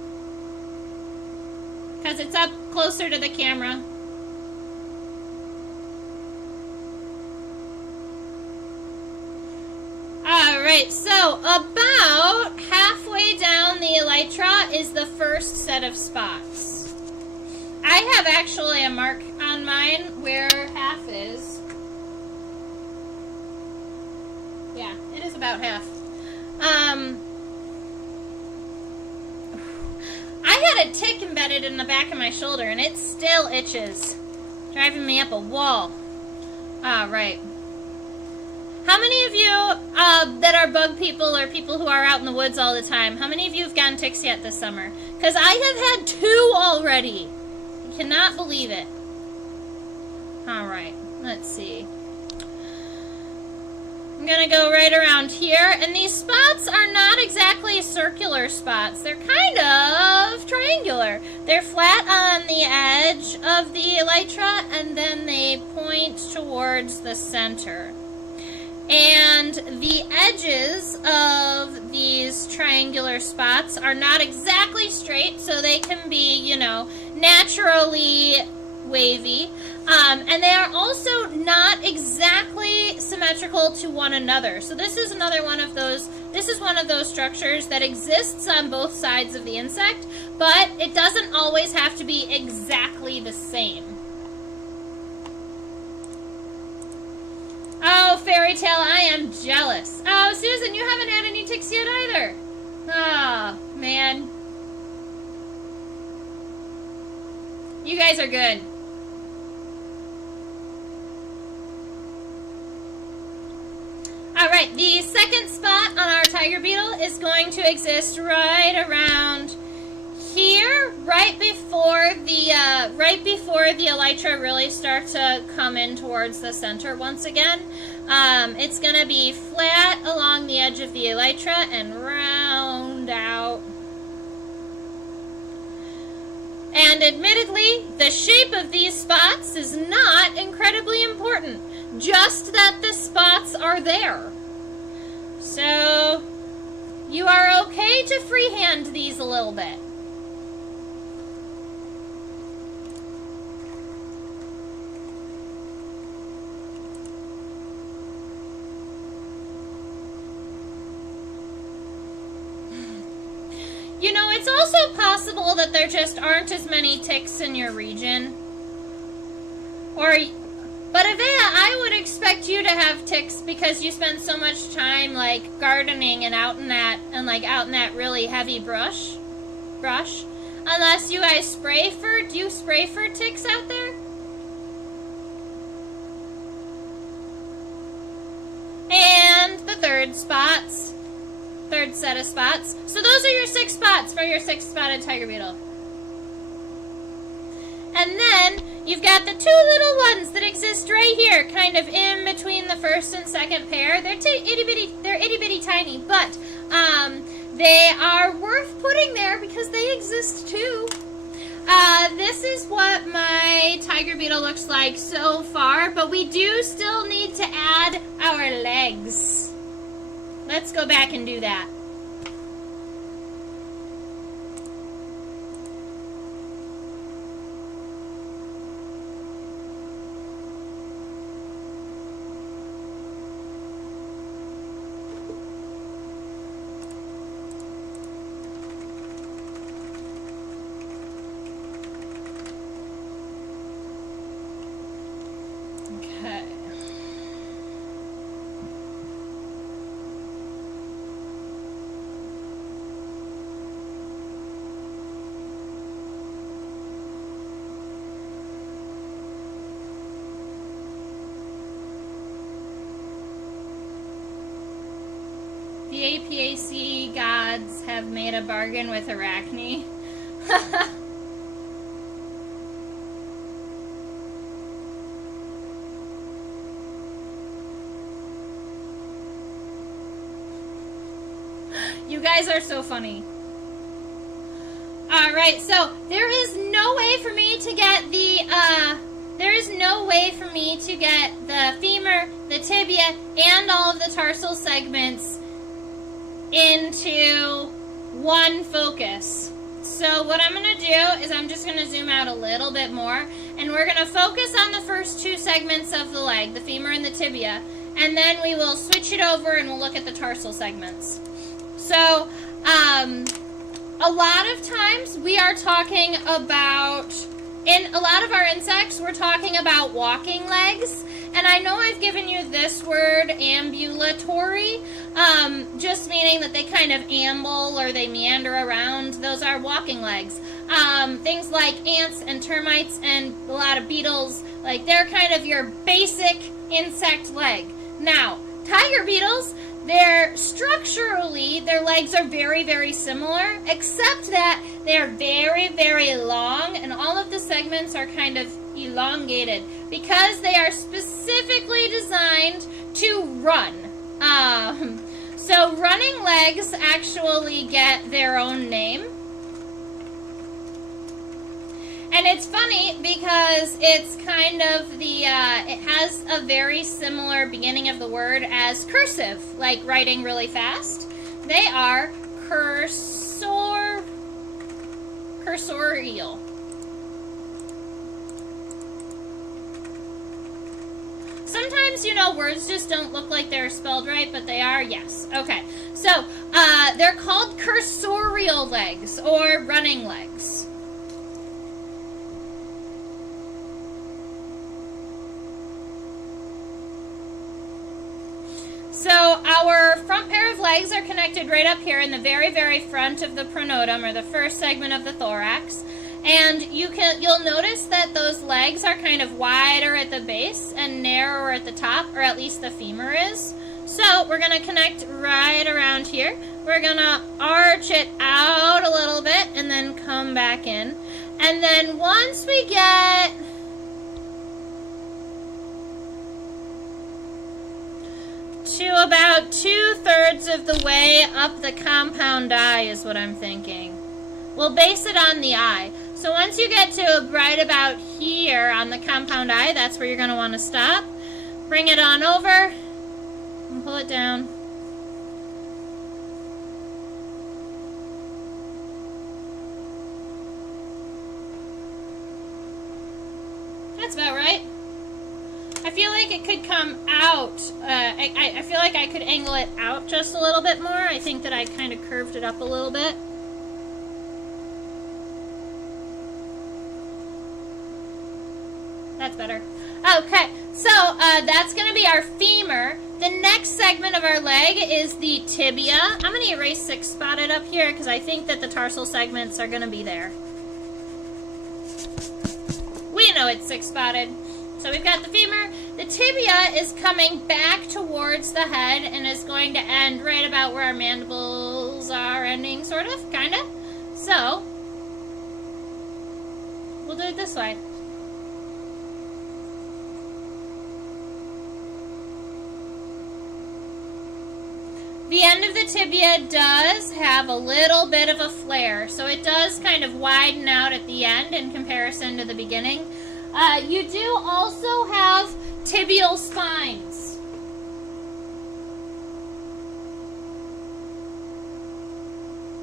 because it's up closer to the camera. Alright, so about halfway down the elytra is the first set of spots. I have actually a mark on mine where half is. Yeah, it is about half. I had a tick embedded in the back of my shoulder, and it still itches, driving me up a wall. Alright. How many of you that are bug people or people who are out in the woods all the time, how many of you have gotten ticks yet this summer? Because I have had 2 already. I cannot believe it. Alright, let's see. I'm going to go right around here, and these spots are not exactly circular spots. They're kind of triangular. They're flat on the edge of the elytra, and then they point towards the center. And the edges of these triangular spots are not exactly straight, so they can be, you know, naturally wavy. And they are also not exactly symmetrical to one another. So this is another one of those, this is one of those structures that exists on both sides of the insect, but it doesn't always have to be exactly the same. Oh, Fairy Tale, I am jealous. Oh, Susan, you haven't had any ticks yet either. Oh, man. You guys are good. Alright, the second spot on our tiger beetle is going to exist right around here, right before the elytra really start to come in towards the center once again. It's going to be flat along the edge of the elytra and round out. And admittedly, the shape of these spots is not incredibly important, just that the spots are there. So, you are okay to freehand these a little bit. You know, it's also possible that there just aren't as many ticks in your region. But But Avea, I would expect you to have ticks because you spend so much time like gardening and out in that really heavy brush. Unless you guys do you spray for ticks out there? And the third set of spots. So those are your 6 spots for your 6-spotted tiger beetle. And then you've got the 2 little ones that exist right here, kind of in between the first and second pair. They're itty bitty tiny, but they are worth putting there because they exist too. This is what my tiger beetle looks like so far, but we do still need to add our legs. Let's go back and do that. Okay. The APAC gods have made a bargain with Arachne. You guys are so funny. Alright, so there is no way for me to get the femur, the tibia, and all of the tarsal segments into one focus. So what I'm going to do is I'm just going to zoom out a little bit more, and we're going to focus on the first 2 segments of the leg, the femur and the tibia, and then we will switch it over and we'll look at the tarsal segments. So, a lot of times we are talking about, in a lot of our insects, we're talking about walking legs. And I know I've given you this word, ambulatory, just meaning that they kind of amble or they meander around. Those are walking legs. Things like ants and termites and a lot of beetles, like they're kind of your basic insect leg. Now, tiger beetles, structurally, their legs are very, very similar, except that they're very, very long, and all of the segments are kind of elongated because they are specifically designed to run. So running legs actually get their own name. And it's funny because it's kind of it has a very similar beginning of the word as cursive, like writing really fast. They are cursorial. Sometimes, words just don't look like they're spelled right, but they are, yes. Okay, so they're called cursorial legs or running legs. So our front pair of legs are connected right up here in the very, very front of the pronotum, or the first segment of the thorax. And you'll notice that those legs are kind of wider at the base and narrower at the top, or at least the femur is. So we're going to connect right around here. We're going to arch it out a little bit and then come back in. And then once we get to about 2/3 of the way up the compound eye is what I'm thinking. We'll base it on the eye. So once you get to right about here on the compound eye, that's where you're going to want to stop. Bring it on over and pull it down. That's about right. I feel like it could come out. I feel like I could angle it out just a little bit more. I think that I kind of curved it up a little bit. That's better. Okay, so that's going to be our femur. The next segment of our leg is the tibia. I'm going to erase 6-spotted up here because I think that the tarsal segments are going to be there. We know it's 6-spotted. So we've got the femur. The tibia is coming back towards the head and is going to end right about where our mandibles are ending, sort of, kind of. So, we'll do it this way. The end of the tibia does have a little bit of a flare, so it does kind of widen out at the end in comparison to the beginning. You do also have tibial spines.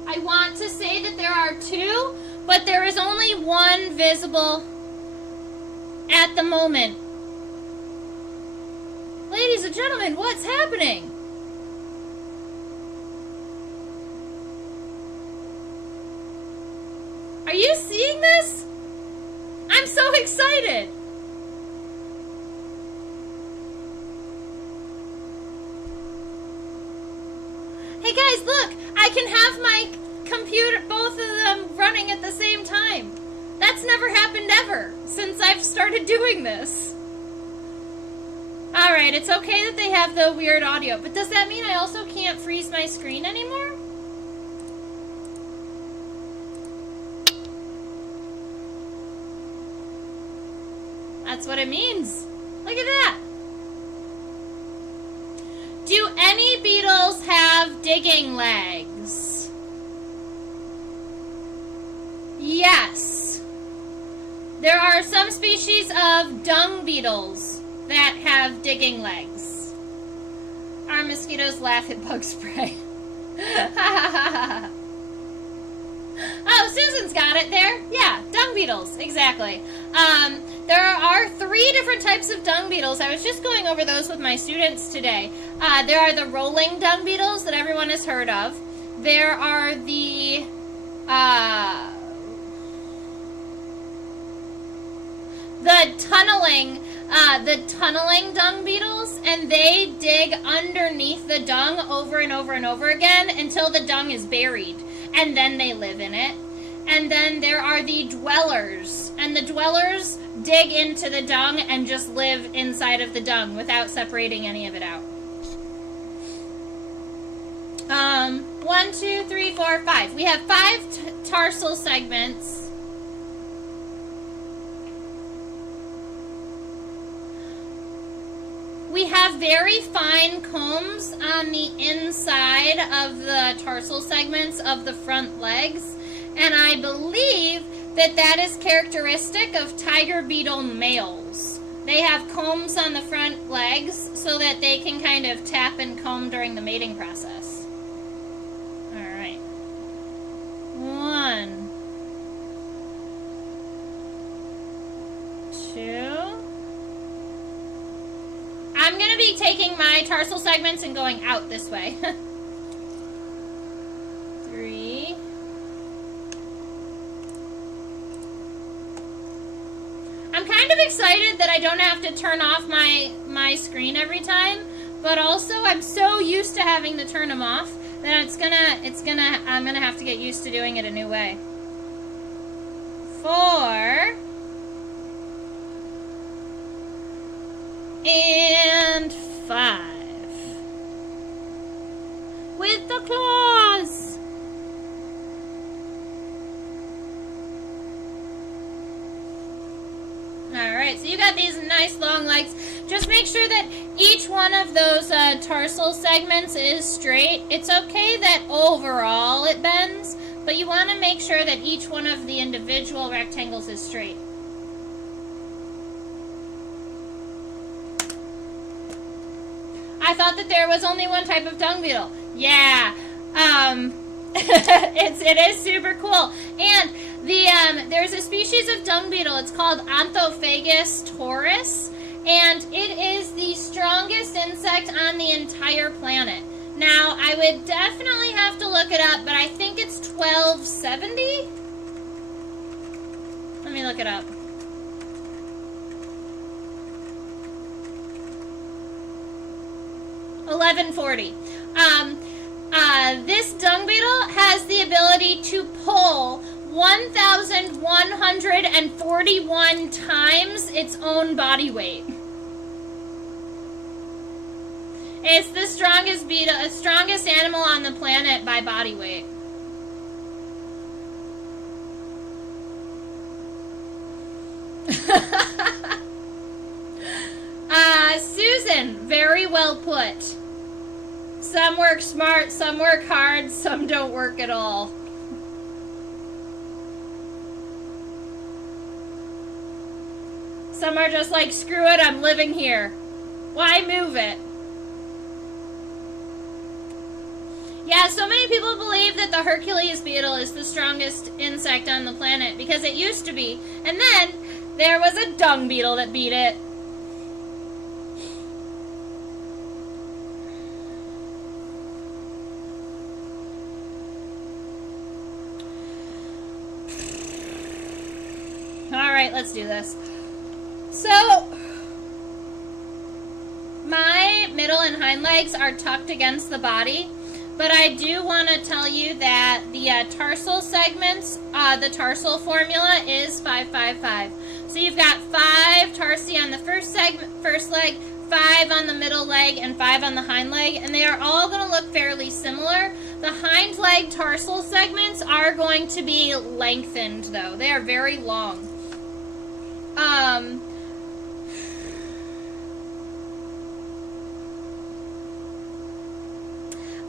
I want to say that there are 2, but there is only 1 visible at the moment. Ladies and gentlemen, what's happening? Are you seeing this? I'm so excited. Hey guys, look, I can have my computer, both of them running at the same time. That's never happened ever since I've started doing this. Alright, it's okay that they have the weird audio, but does that mean I also can't freeze my screen anymore? That's what it means. Look at that. Do any beetles have digging legs? Yes. There are some species of dung beetles that have digging legs. Our mosquitoes laugh at bug spray. Oh, Susan's got it there. Yeah, dung beetles, exactly. There are 3 different types of dung beetles. I was just going over those with my students today. There are the rolling dung beetles that everyone has heard of. There are the tunneling dung beetles, and they dig underneath the dung over and over and over again until the dung is buried, and then they live in it. And then there are the dwellers, and the dwellers dig into the dung and just live inside of the dung without separating any of it out. 1, 2, 3, 4, 5. We have 5 tarsal segments. We have very fine combs on the inside of the tarsal segments of the front legs, and I believe that that is characteristic of tiger beetle males. They have combs on the front legs so that they can kind of tap and comb during the mating process. Alright. 1, 2. I'm going to be taking my tarsal segments and going out this way. 3. I'm kind of excited that I don't have to turn off my screen every time, but also I'm so used to having to turn them off that I'm gonna have to get used to doing it a new way. 4. And 5. With the claws. Alright, so you got these nice long legs. Just make sure that each one of those tarsal segments is straight. It's okay that overall it bends, but you want to make sure that each one of the individual rectangles is straight. I thought that there was only one type of dung beetle. Yeah. It is super cool. And there's a species of dung beetle. It's called Anthophagus taurus, and it is the strongest insect on the entire planet. Now, I would definitely have to look it up, but I think it's 1270. Let me look it up. 1140. This dung beetle has the ability to pull 1,141 times its own body weight. It's the strongest beetle, strongest animal on the planet by body weight. Susan, very well put. Some work smart, some work hard, some don't work at all. Some are just like, screw it, I'm living here. Why move it? Yeah, so many people believe that the Hercules beetle is the strongest insect on the planet because it used to be. And then there was a dung beetle that beat it. All right, let's do this. So, my middle and hind legs are tucked against the body, but I do want to tell you that the tarsal segments, the tarsal formula is 555. So you've got 5 tarsi on the first leg, 5 on the middle leg, and 5 on the hind leg, and they are all going to look fairly similar. The hind leg tarsal segments are going to be lengthened, though. They are very long.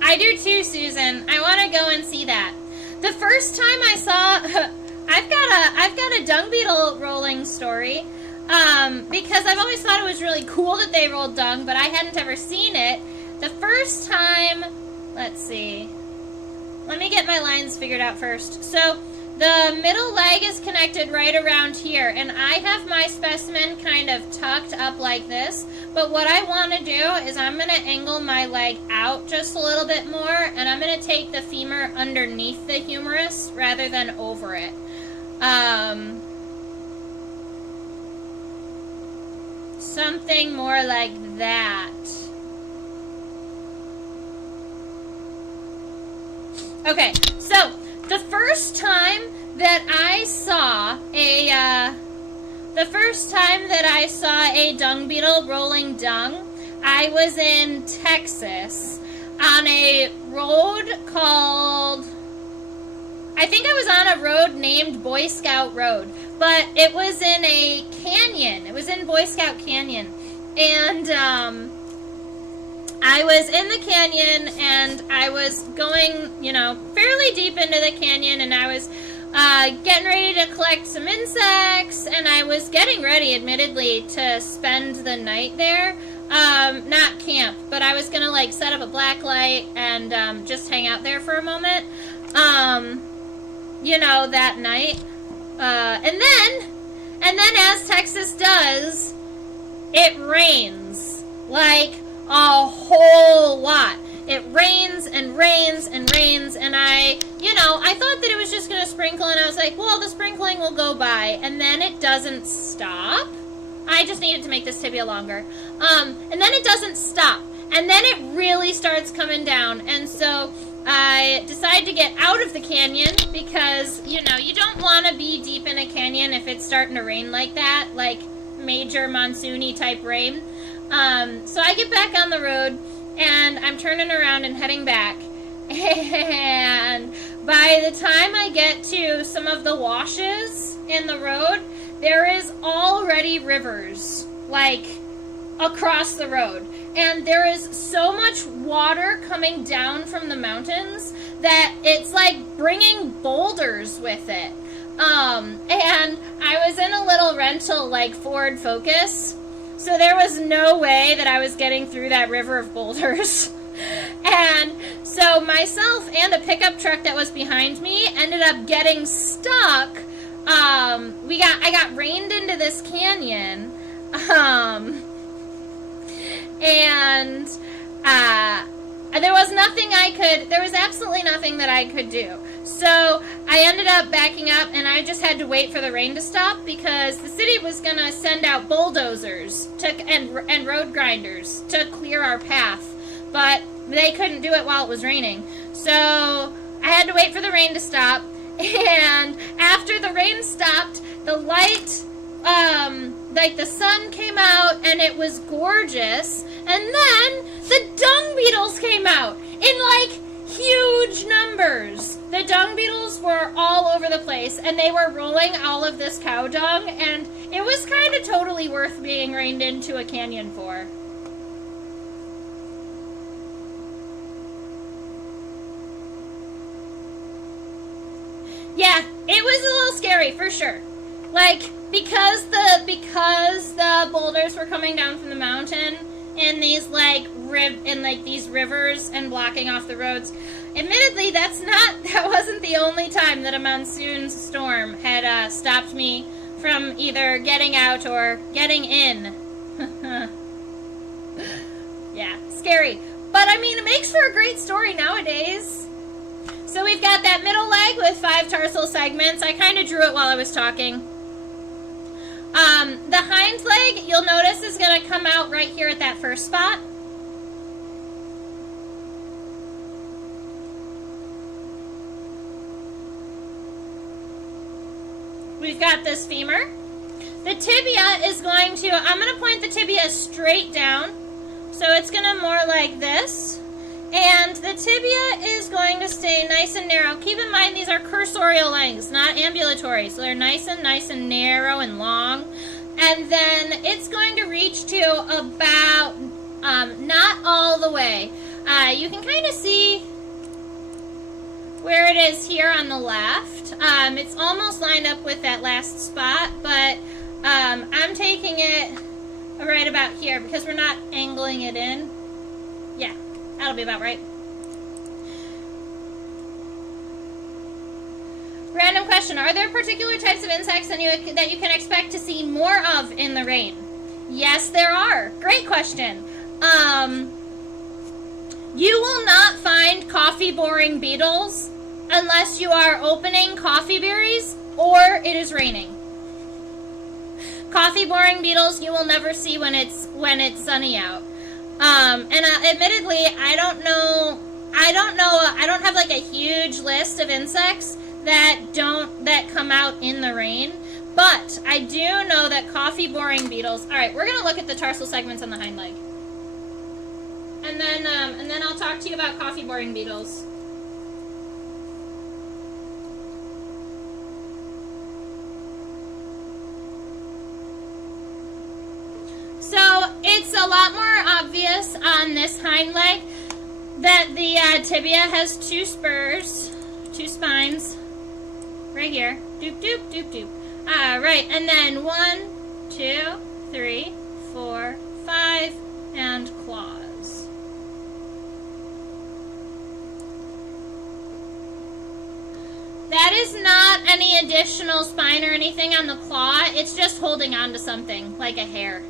I do too, Susan. I want to go and see that. The first time I saw, I've got a dung beetle rolling story, because I've always thought it was really cool that they rolled dung, but I hadn't ever seen it. The first time, let's see, let me get my lines figured out first. So the middle leg is connected right around here, and I have my specimen kind of tucked up like this, but what I want to do is I'm going to angle my leg out just a little bit more, and I'm going to take the femur underneath the humerus rather than over it. Something more like that. Okay, so the first time that I saw a dung beetle rolling dung, I was in Texas on a road called, I think I was on a road named Boy Scout Road, but it was in a canyon. It was in Boy Scout Canyon, and I was in the canyon, and I was going, fairly deep into the canyon, and I was getting ready to collect some insects, and I was getting ready, admittedly, to spend the night there. Not camp, but I was gonna set up a black light and just hang out there for a moment, that night. And then as Texas does, it rains, like a whole lot. It rains and rains and rains, and I thought that it was just going to sprinkle, and I was like, well, the sprinkling will go by, and then it doesn't stop. I just needed to make this tibia longer. And then it doesn't stop, and then it really starts coming down, and so I decided to get out of the canyon because, you don't want to be deep in a canyon if it's starting to rain like that, like major monsoony type rain. So I get back on the road, and I'm turning around and heading back. And by the time I get to some of the washes in the road, there is already rivers, across the road. And there is so much water coming down from the mountains that it's like bringing boulders with it. And I was in a little rental, Ford Focus, so there was no way that I was getting through that river of boulders. And so myself and a pickup truck that was behind me ended up getting stuck. I got reined into this canyon. And there was absolutely nothing that I could do. So I ended up backing up, and I just had to wait for the rain to stop because the city was going to send out bulldozers and road grinders to clear our path. but they couldn't do it while it was raining. So I had to wait for the rain to stop, and after the rain stopped, the light, like the sun came out, and it was gorgeous, and then the dung beetles came out in like huge numbers. The dung beetles were all over the place, and they were rolling all of this cow dung, and it was kind of totally worth being rained into a canyon for. Yeah, it was a little scary for sure. Like, because the boulders were coming down from the mountain in these these rivers and blocking off the roads. Admittedly, that wasn't the only time that a monsoon storm had stopped me from either getting out or getting in. Yeah, scary. But I mean, it makes for a great story nowadays. So we've got that middle leg with 5 tarsal segments. I kind of drew it while I was talking. The hind leg, you'll notice, is going to come out right here at that first spot. We've got this femur. The tibia is going to, I'm going to point the tibia straight down. So it's going to more like this. And the tibia is going to stay nice and narrow. Keep in mind these are cursorial lengths, not ambulatory. So they're nice and narrow and long. And then it's going to reach to about, not all the way. You can kind of see where it is here on the left. It's almost lined up with that last spot, but I'm taking it right about here because we're not angling it in. Yeah. That'll be about right. Random question. Are there particular types of insects that you can expect to see more of in the rain? Yes, there are. Great question. You will not find coffee-boring beetles unless you are opening coffee berries or it is raining. Coffee-boring beetles you will never see when it's sunny out. Admittedly, I don't have like a huge list of insects that come out in the rain, but I do know that coffee-boring beetles. All right, we're gonna look at the tarsal segments on the hind leg, and then I'll talk to you about coffee-boring beetles. So it's a lot more obvious on this hind leg that the tibia has 2 spurs, 2 spines, right here. Doop, doop, doop, doop. Right, and then 1, 2, 3, 4, 5, and claws. That is not any additional spine or anything on the claw. It's just holding on to something, like a hair.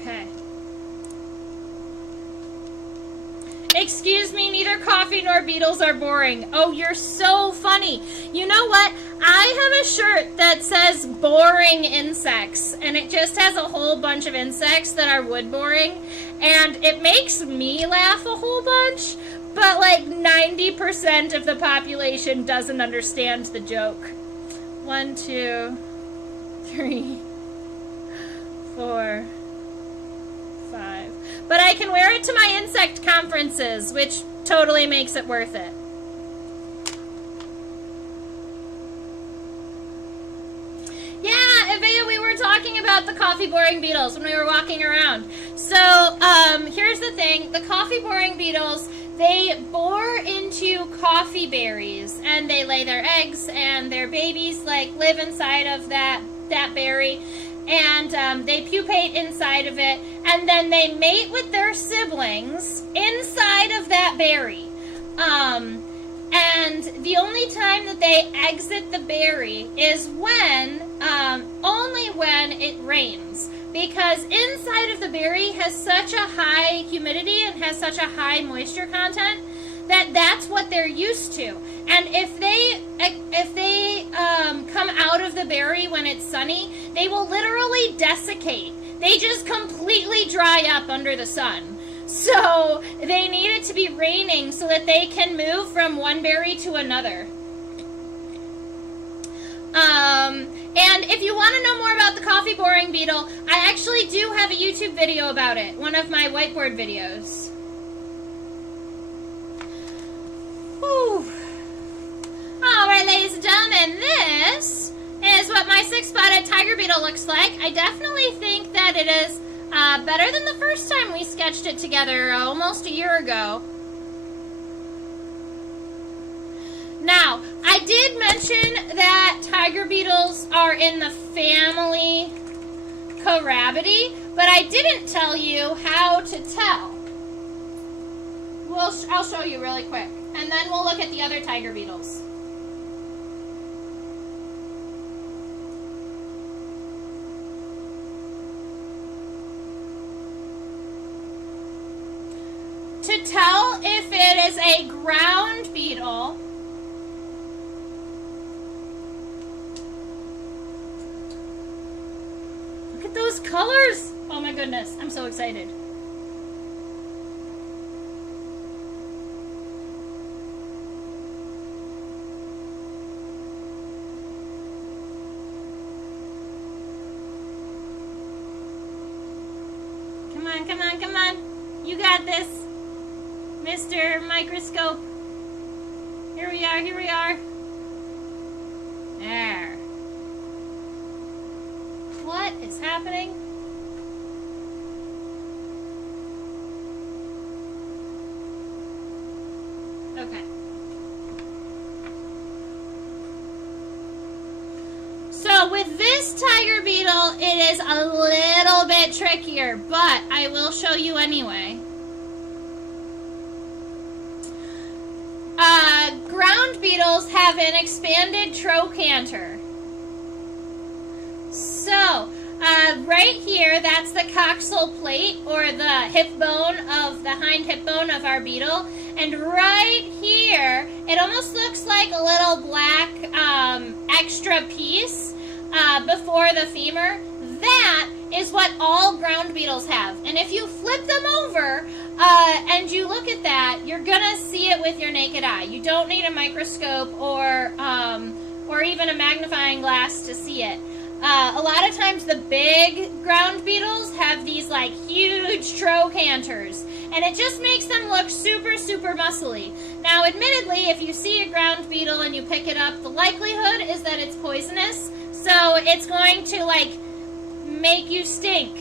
Okay. Excuse me, neither coffee nor beetles are boring. Oh, you're so funny. You know what? I have a shirt that says boring insects, and it just has a whole bunch of insects that are wood boring, and it makes me laugh a whole bunch, but like 90% of the population doesn't understand the joke. 1, 2, 3, 4, 5. But I can wear it to my insect conferences, which totally makes it worth it. Yeah, Evea, we were talking about the coffee-boring beetles when we were walking around. So, here's the thing. The coffee-boring beetles, they bore into coffee berries, and they lay their eggs, and their babies, like, live inside of that berry. And they pupate inside of it, and then they mate with their siblings inside of that berry. And the only time that they exit the berry is only when it rains. Because inside of the berry has such a high humidity and has such a high moisture content that's what they're used to. And if they come out of the berry when it's sunny, they will literally desiccate. they just completely dry up under the sun. So they need it to be raining so that they can move from one berry to another. And if you want to know more about the coffee boring beetle, I actually do have a YouTube video about it, one of my whiteboard videos. Whew. Alright, ladies and gentlemen, this is what my six-spotted tiger beetle looks like. I definitely think that it is better than the first time we sketched it together almost a year ago. Now, I did mention that tiger beetles are in the family Carabidae, but I didn't tell you how to tell. I'll show you really quick, and then we'll look at the other tiger beetles. To tell if it is a ground beetle, look at those colors. Oh my goodness, I'm so excited. Come on, come on, come on. You got this, Mr. Microscope. Here we are, here we are. There. What is happening? Okay. So with this tiger beetle, it is a little bit trickier, but I will show you anyway. Ground beetles have an expanded trochanter. So, right here, that's the coxal plate, or the hip bone of the hind hip bone of our beetle. And right here, it almost looks like a little black extra piece before the femur. That is what all ground beetles have. And if you flip them over and you look at that, you're gonna see it with your naked eye. You don't need a microscope or even a magnifying glass to see it. A lot of times the big ground beetles have these like huge trochanters, and it just makes them look super, super muscly. Now, admittedly, if you see a ground beetle and you pick it up, the likelihood is that it's poisonous, so it's going to like make you stink.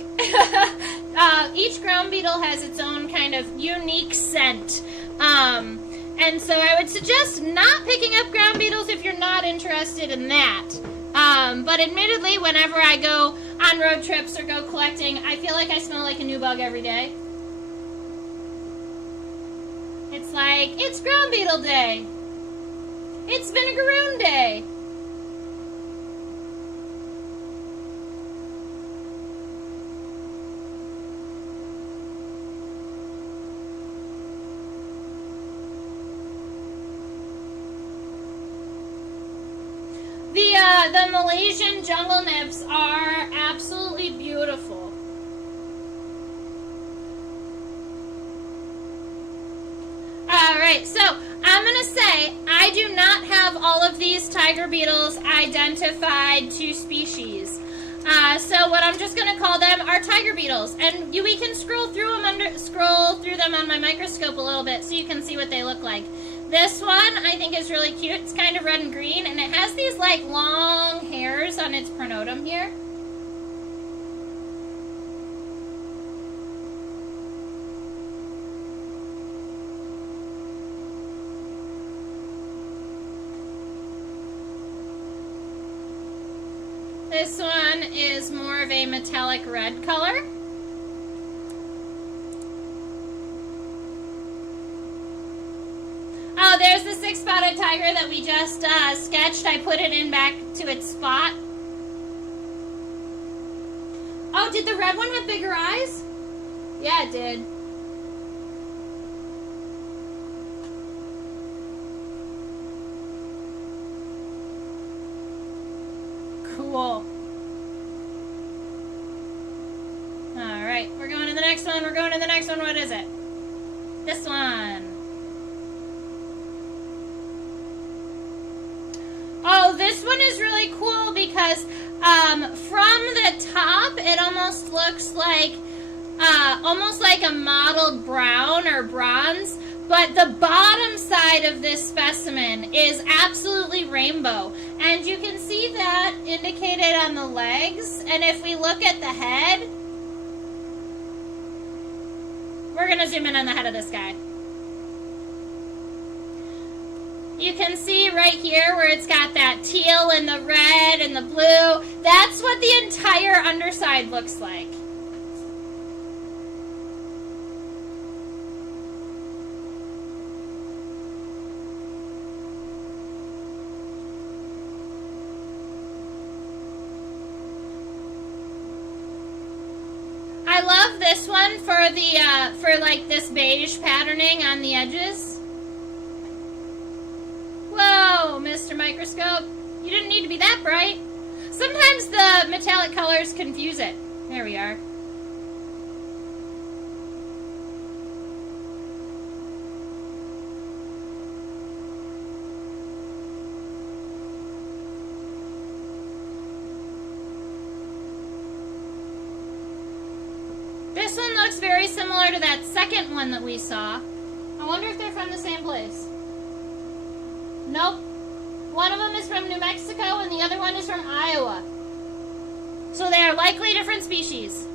Each ground beetle has its own kind of unique scent. And so I would suggest not picking up ground beetles if you're not interested in that. But admittedly, whenever I go on road trips or go collecting, I feel like I smell like a new bug every day. It's like, it's ground beetle day. It's vinegaroon day. The Malaysian jungle nymphs are absolutely beautiful. Alright, so I'm going to say I do not have all of these tiger beetles identified to species. So what I'm just going to call them are tiger beetles. And we can scroll through them on my microscope a little bit so you can see what they look like. This one I think is really cute. It's kind of red and green, and it has these like long hairs on its pronotum here. This one is more of a metallic red color. Oh, there's the six-spotted tiger that we just sketched. I put it in back to its spot. Oh, did the red one have bigger eyes? Yeah, it did. Cool. next one. We're going to the next one. What is it? This one. Oh, this one is really cool because from the top, it almost looks like a mottled brown or bronze, but the bottom side of this specimen is absolutely rainbow. And you can see that indicated on the legs. And if we look at the head, we're going to zoom in on the head of this guy. You can see right here where it's got that teal and the red and the blue. That's what the entire underside looks like. I love this one for the for like this beige patterning on the edges. Whoa, Mr. Microscope, you didn't need to be that bright. Sometimes the metallic colors confuse it. There we are. This one looks very similar to that second one that we saw. I wonder if they're from the same place. Nope. One of them is from New Mexico and the other one is from Iowa. So they are likely different species.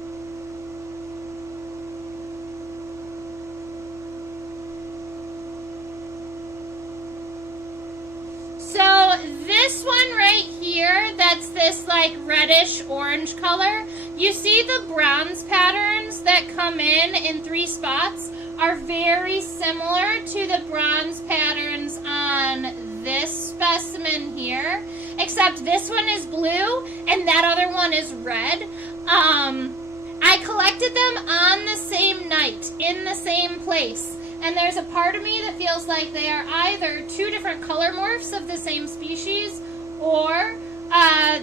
So this one right here, that's this like reddish orange color, you see the bronze patterns that come in 3 spots are very similar to the bronze patterns on this specimen here, except this one is blue and that other one is red. I collected them on the same night in the same place, and there's a part of me that feels like they are either 2 different color morphs of the same species, or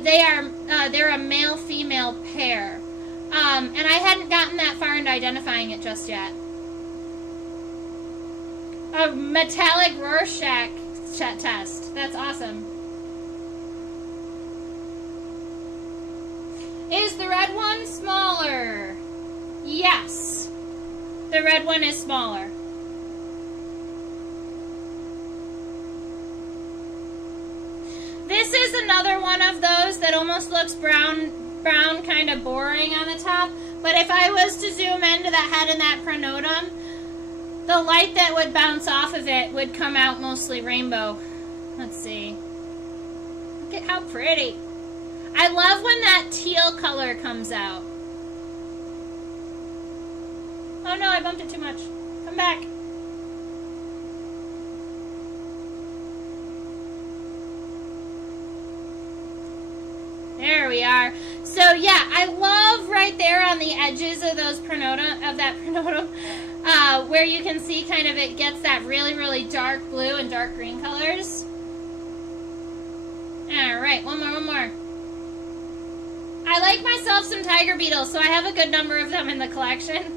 they're a male-female pair. And I hadn't gotten that far into identifying it just yet. A metallic Rorschach test. That's awesome. Is the red one smaller? Yes. The red one is smaller. This is another one of those that almost looks brown, kind of boring on the top. But if I was to zoom into that head and that pronotum, the light that would bounce off of it would come out mostly rainbow. Let's see. Look at how pretty. I love when that teal color comes out. Oh no, I bumped it too much. Come back. There we are. So yeah, I love right there on the edges of those pronotum, where you can see kind of it gets that really, really dark blue and dark green colors. All right, one more. I like myself some tiger beetles, so I have a good number of them in the collection.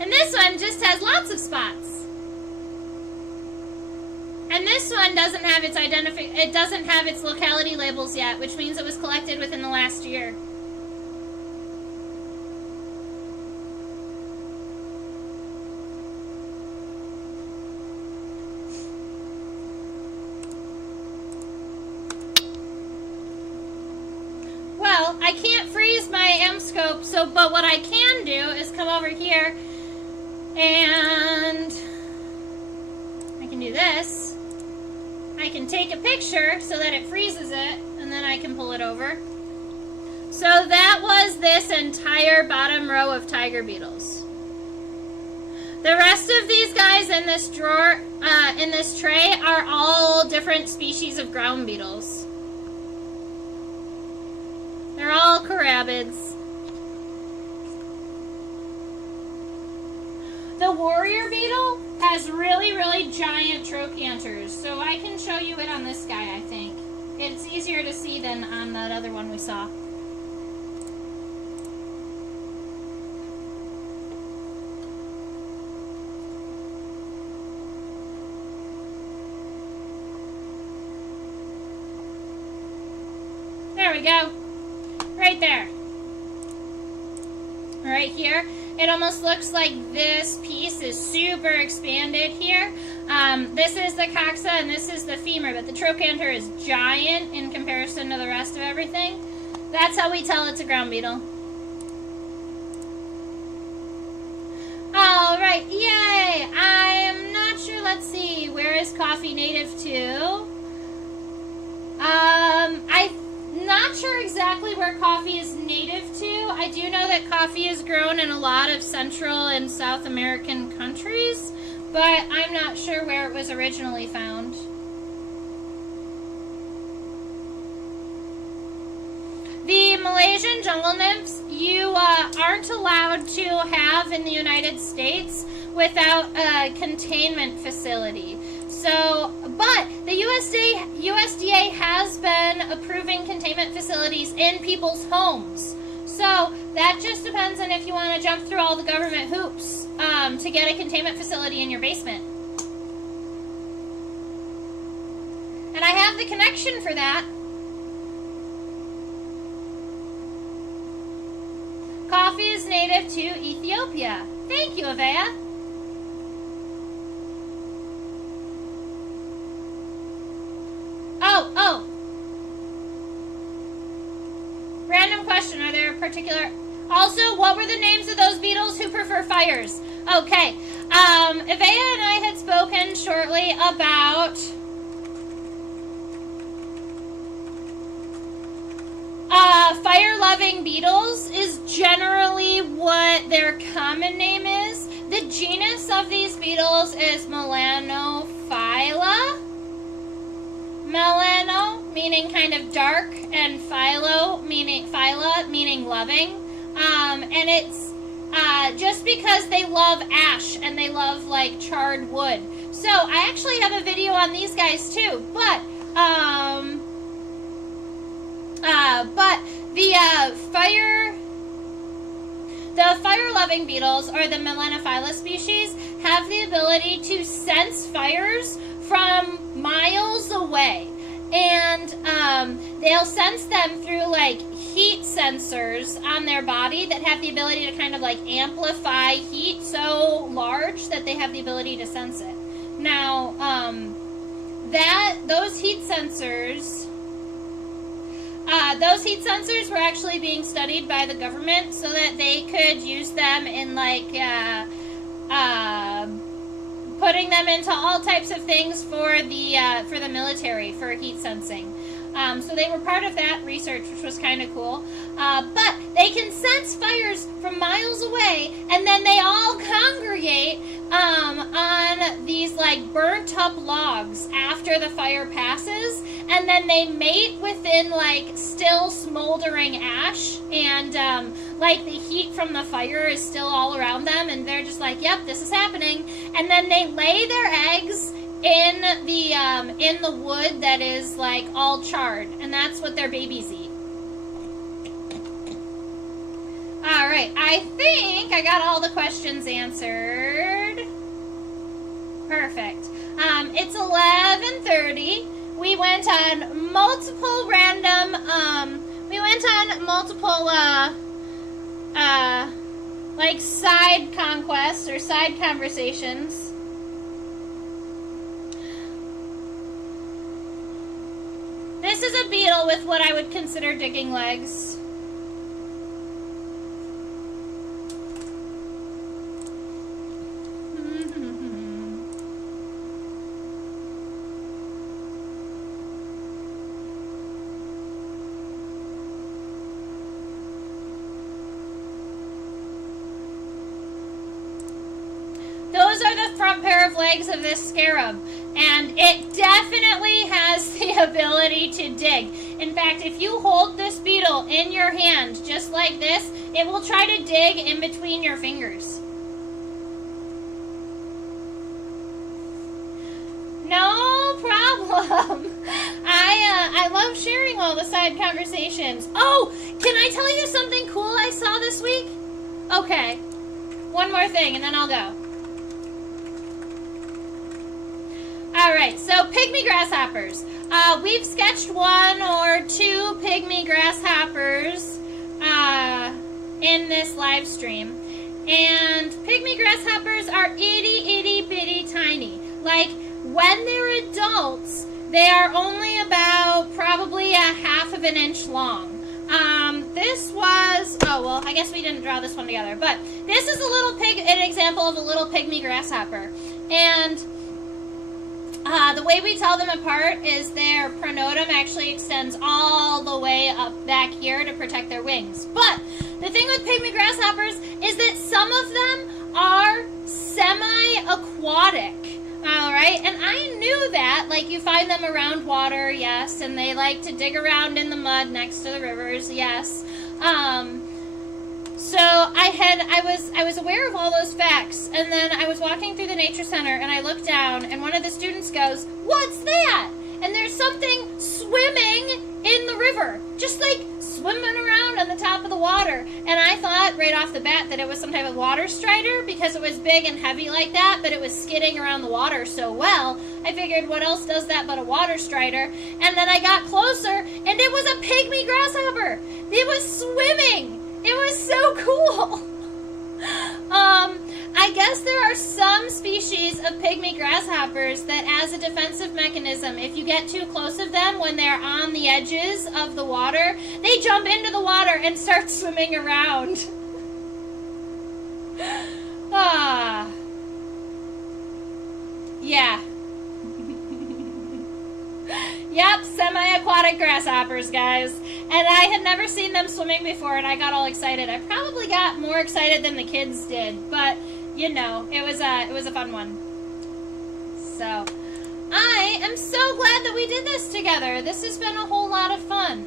And this one just has lots of spots. And this one doesn't have its locality labels yet, which means it was collected within the last year. Well, I can't freeze my M-scope, but what I can do is come over here and I can do this. I can take a picture so that it freezes it, and then I can pull it over. So that was this entire bottom row of tiger beetles. The rest of these guys in this drawer, in this tray, are all different species of ground beetles. They're all carabids. The warrior beetle has really, really giant trochanters, so I can show you it on this guy, I think. It's easier to see than on that other one we saw. we go. Right there. Right here. It almost looks like this piece is super expanded here. This is the coxa and this is the femur, but the trochanter is giant in comparison to the rest of everything. That's how we tell it's a ground beetle. All right, yay! I'm not sure, let's see, where is coffee native to? I'm not sure exactly where coffee is native to. I do know that coffee is grown in a lot of Central and South American countries, but I'm not sure where it was originally found. The Malaysian jungle nymphs, you aren't allowed to have in the United States without a containment facility. So, but the USDA has been approving containment facilities in people's homes. So that just depends on if you want to jump through all the government hoops to get a containment facility in your basement. And I have the connection for that. Coffee is native to Ethiopia. Thank you, Avea. Oh. Random question. Are there particular... Also, what were the names of those beetles who prefer fires? Okay. Avea and I had spoken shortly about... fire-loving beetles is generally what their common name is. The genus of these beetles is Melanophylla. Melano, meaning kind of dark, and phylla, meaning loving. And it's just because they love ash and they love like charred wood. So I actually have a video on these guys too, but the fire-loving beetles, or the Melanophylla species, have the ability to sense fires from miles away, and they'll sense them through like heat sensors on their body that have the ability to kind of like amplify heat so large that they have the ability to sense it. Now, those heat sensors were actually being studied by the government so that they could use them in like putting them into all types of things for the military for heat sensing. So they were part of that research, which was kind of cool. But they can sense fires from miles away, and then they all congregate on these like burnt up logs after the fire passes, and then they mate within like still smoldering ash, and like the heat from the fire is still all around them, and they're just like, yep, this is happening. And then they lay their eggs in the wood that is like all charred, and that's what their babies eat. All right, I think I got all the questions answered. Perfect. It's 11:30. We went on multiple random. Like side conquests or side conversations. This is a beetle with what I would consider digging legs. Those are the front pair of legs of this scarab, and it definitely has the ability to dig. In fact, if you hold this beetle in your hand just like this, it will try to dig in between your fingers. No problem. I love sharing all the side conversations. Oh, can I tell you something cool I saw this week? Okay, one more thing and then I'll go. All right, so pygmy grasshoppers. We've sketched 1 or 2 pygmy grasshoppers in this live stream. And pygmy grasshoppers are itty bitty tiny. Like, when they're adults, they are only about probably a 1/2 inch long. This was, oh, well, I guess we didn't draw this one together, but this is an example of a little pygmy grasshopper. And the way we tell them apart is their pronotum actually extends all the way up back here to protect their wings. But the thing with pygmy grasshoppers is that some of them are semi-aquatic. All right, and I knew that. Like, you find them around water, yes, and they like to dig around in the mud next to the rivers, yes. So I was aware of all those facts, and then I was walking through the nature center, and I looked down, and one of the students goes, "What's that?" And there's something swimming in the river, just like swimming around on the top of the water. And I thought right off the bat that it was some type of water strider because it was big and heavy like that, but it was skidding around the water so well. I figured, what else does that but a water strider? And then I got closer, and it was a pygmy grasshopper. It was swimming. It was so cool. I guess there are some species of pygmy grasshoppers that, as a defensive mechanism, if you get too close of them when they're on the edges of the water, they jump into the water and start swimming around. Yeah. Yep, semi-aquatic grasshoppers, guys. And I had never seen them swimming before, and I got all excited. I probably got more excited than the kids did, but you know, it was a fun one. So, I am so glad that we did this together. This has been a whole lot of fun.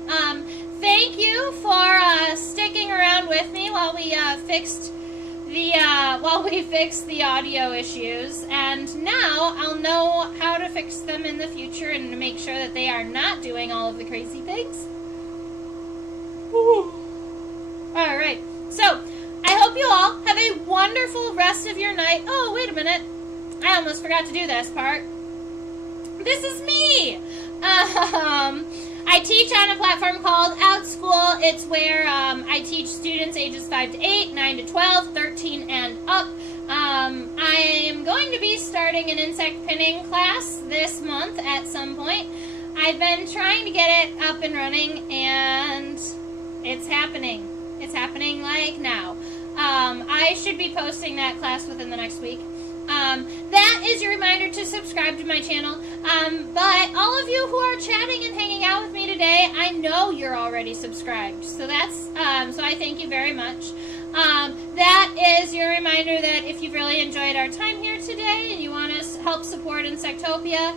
Thank you for sticking around with me while we fixed the audio issues, and now I'll know how to fix them in the future and to make sure that they are not doing all of the crazy things. All right, so I hope you all have a wonderful rest of your night. Oh, wait a minute. I almost forgot to do this part. This is me. I teach on a platform called OutSchool. It's where I teach students ages 5 to 8, 9 to 12, 13 and up. I am going to be starting an insect pinning class this month at some point. I've been trying to get it up and running, and it's happening. It's happening like now. I should be posting that class within the next week. That is your reminder to subscribe to my channel. But all of you who are chatting and hanging out with me today, I know you're already subscribed. So that's, so I thank you very much. That is your reminder that if you've really enjoyed our time here today and you want to help support Insectopia,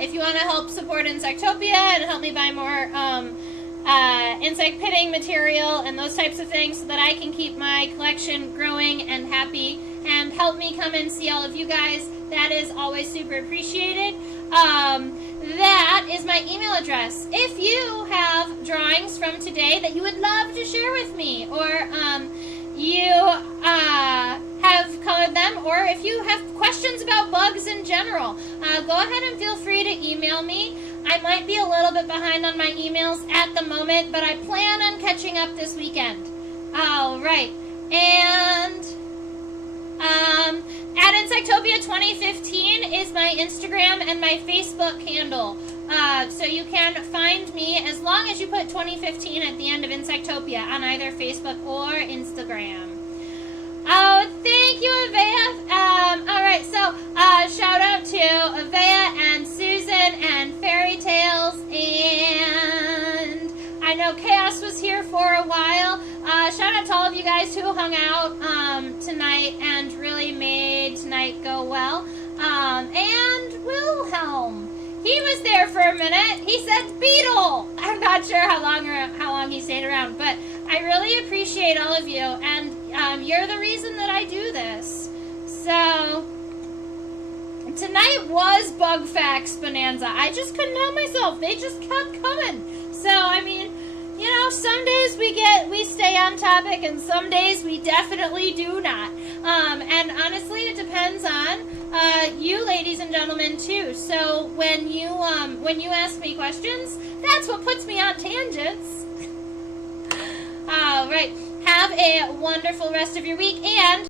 if you want to help support Insectopia and help me buy more, insect pinning material and those types of things so that I can keep my collection growing and happy and help me come and see all of you guys, that is always super appreciated. That is my email address. If you have drawings from today that you would love to share with me, or you have colored them, or if you have questions about bugs in general, go ahead and feel free to email me. I might be a little bit behind on my emails at the moment, but I plan on catching up this weekend. All right. And at Insectopia 2015 is my Instagram and my Facebook handle. So you can find me as long as you put 2015 at the end of Insectopia on either Facebook or Instagram. Oh, thank you, Avea. All right, so shout out to Avea and Susan and Fairy Tales, and I know Chaos was here for a while. Shout out to all of you guys who hung out tonight and really made tonight go well. And Wilhelm, he was there for a minute. He said Beetle. I'm not sure how long he stayed around, but I really appreciate all of you, and you're the reason that I do this. So tonight was Bug Facts Bonanza. I just couldn't help myself. They just kept coming. So I mean, you know, some days we stay on topic, and some days we definitely do not. And honestly, it depends on you, ladies and gentlemen, too. So when you ask me questions, that's what puts me on tangents. All right. Have a wonderful rest of your week, and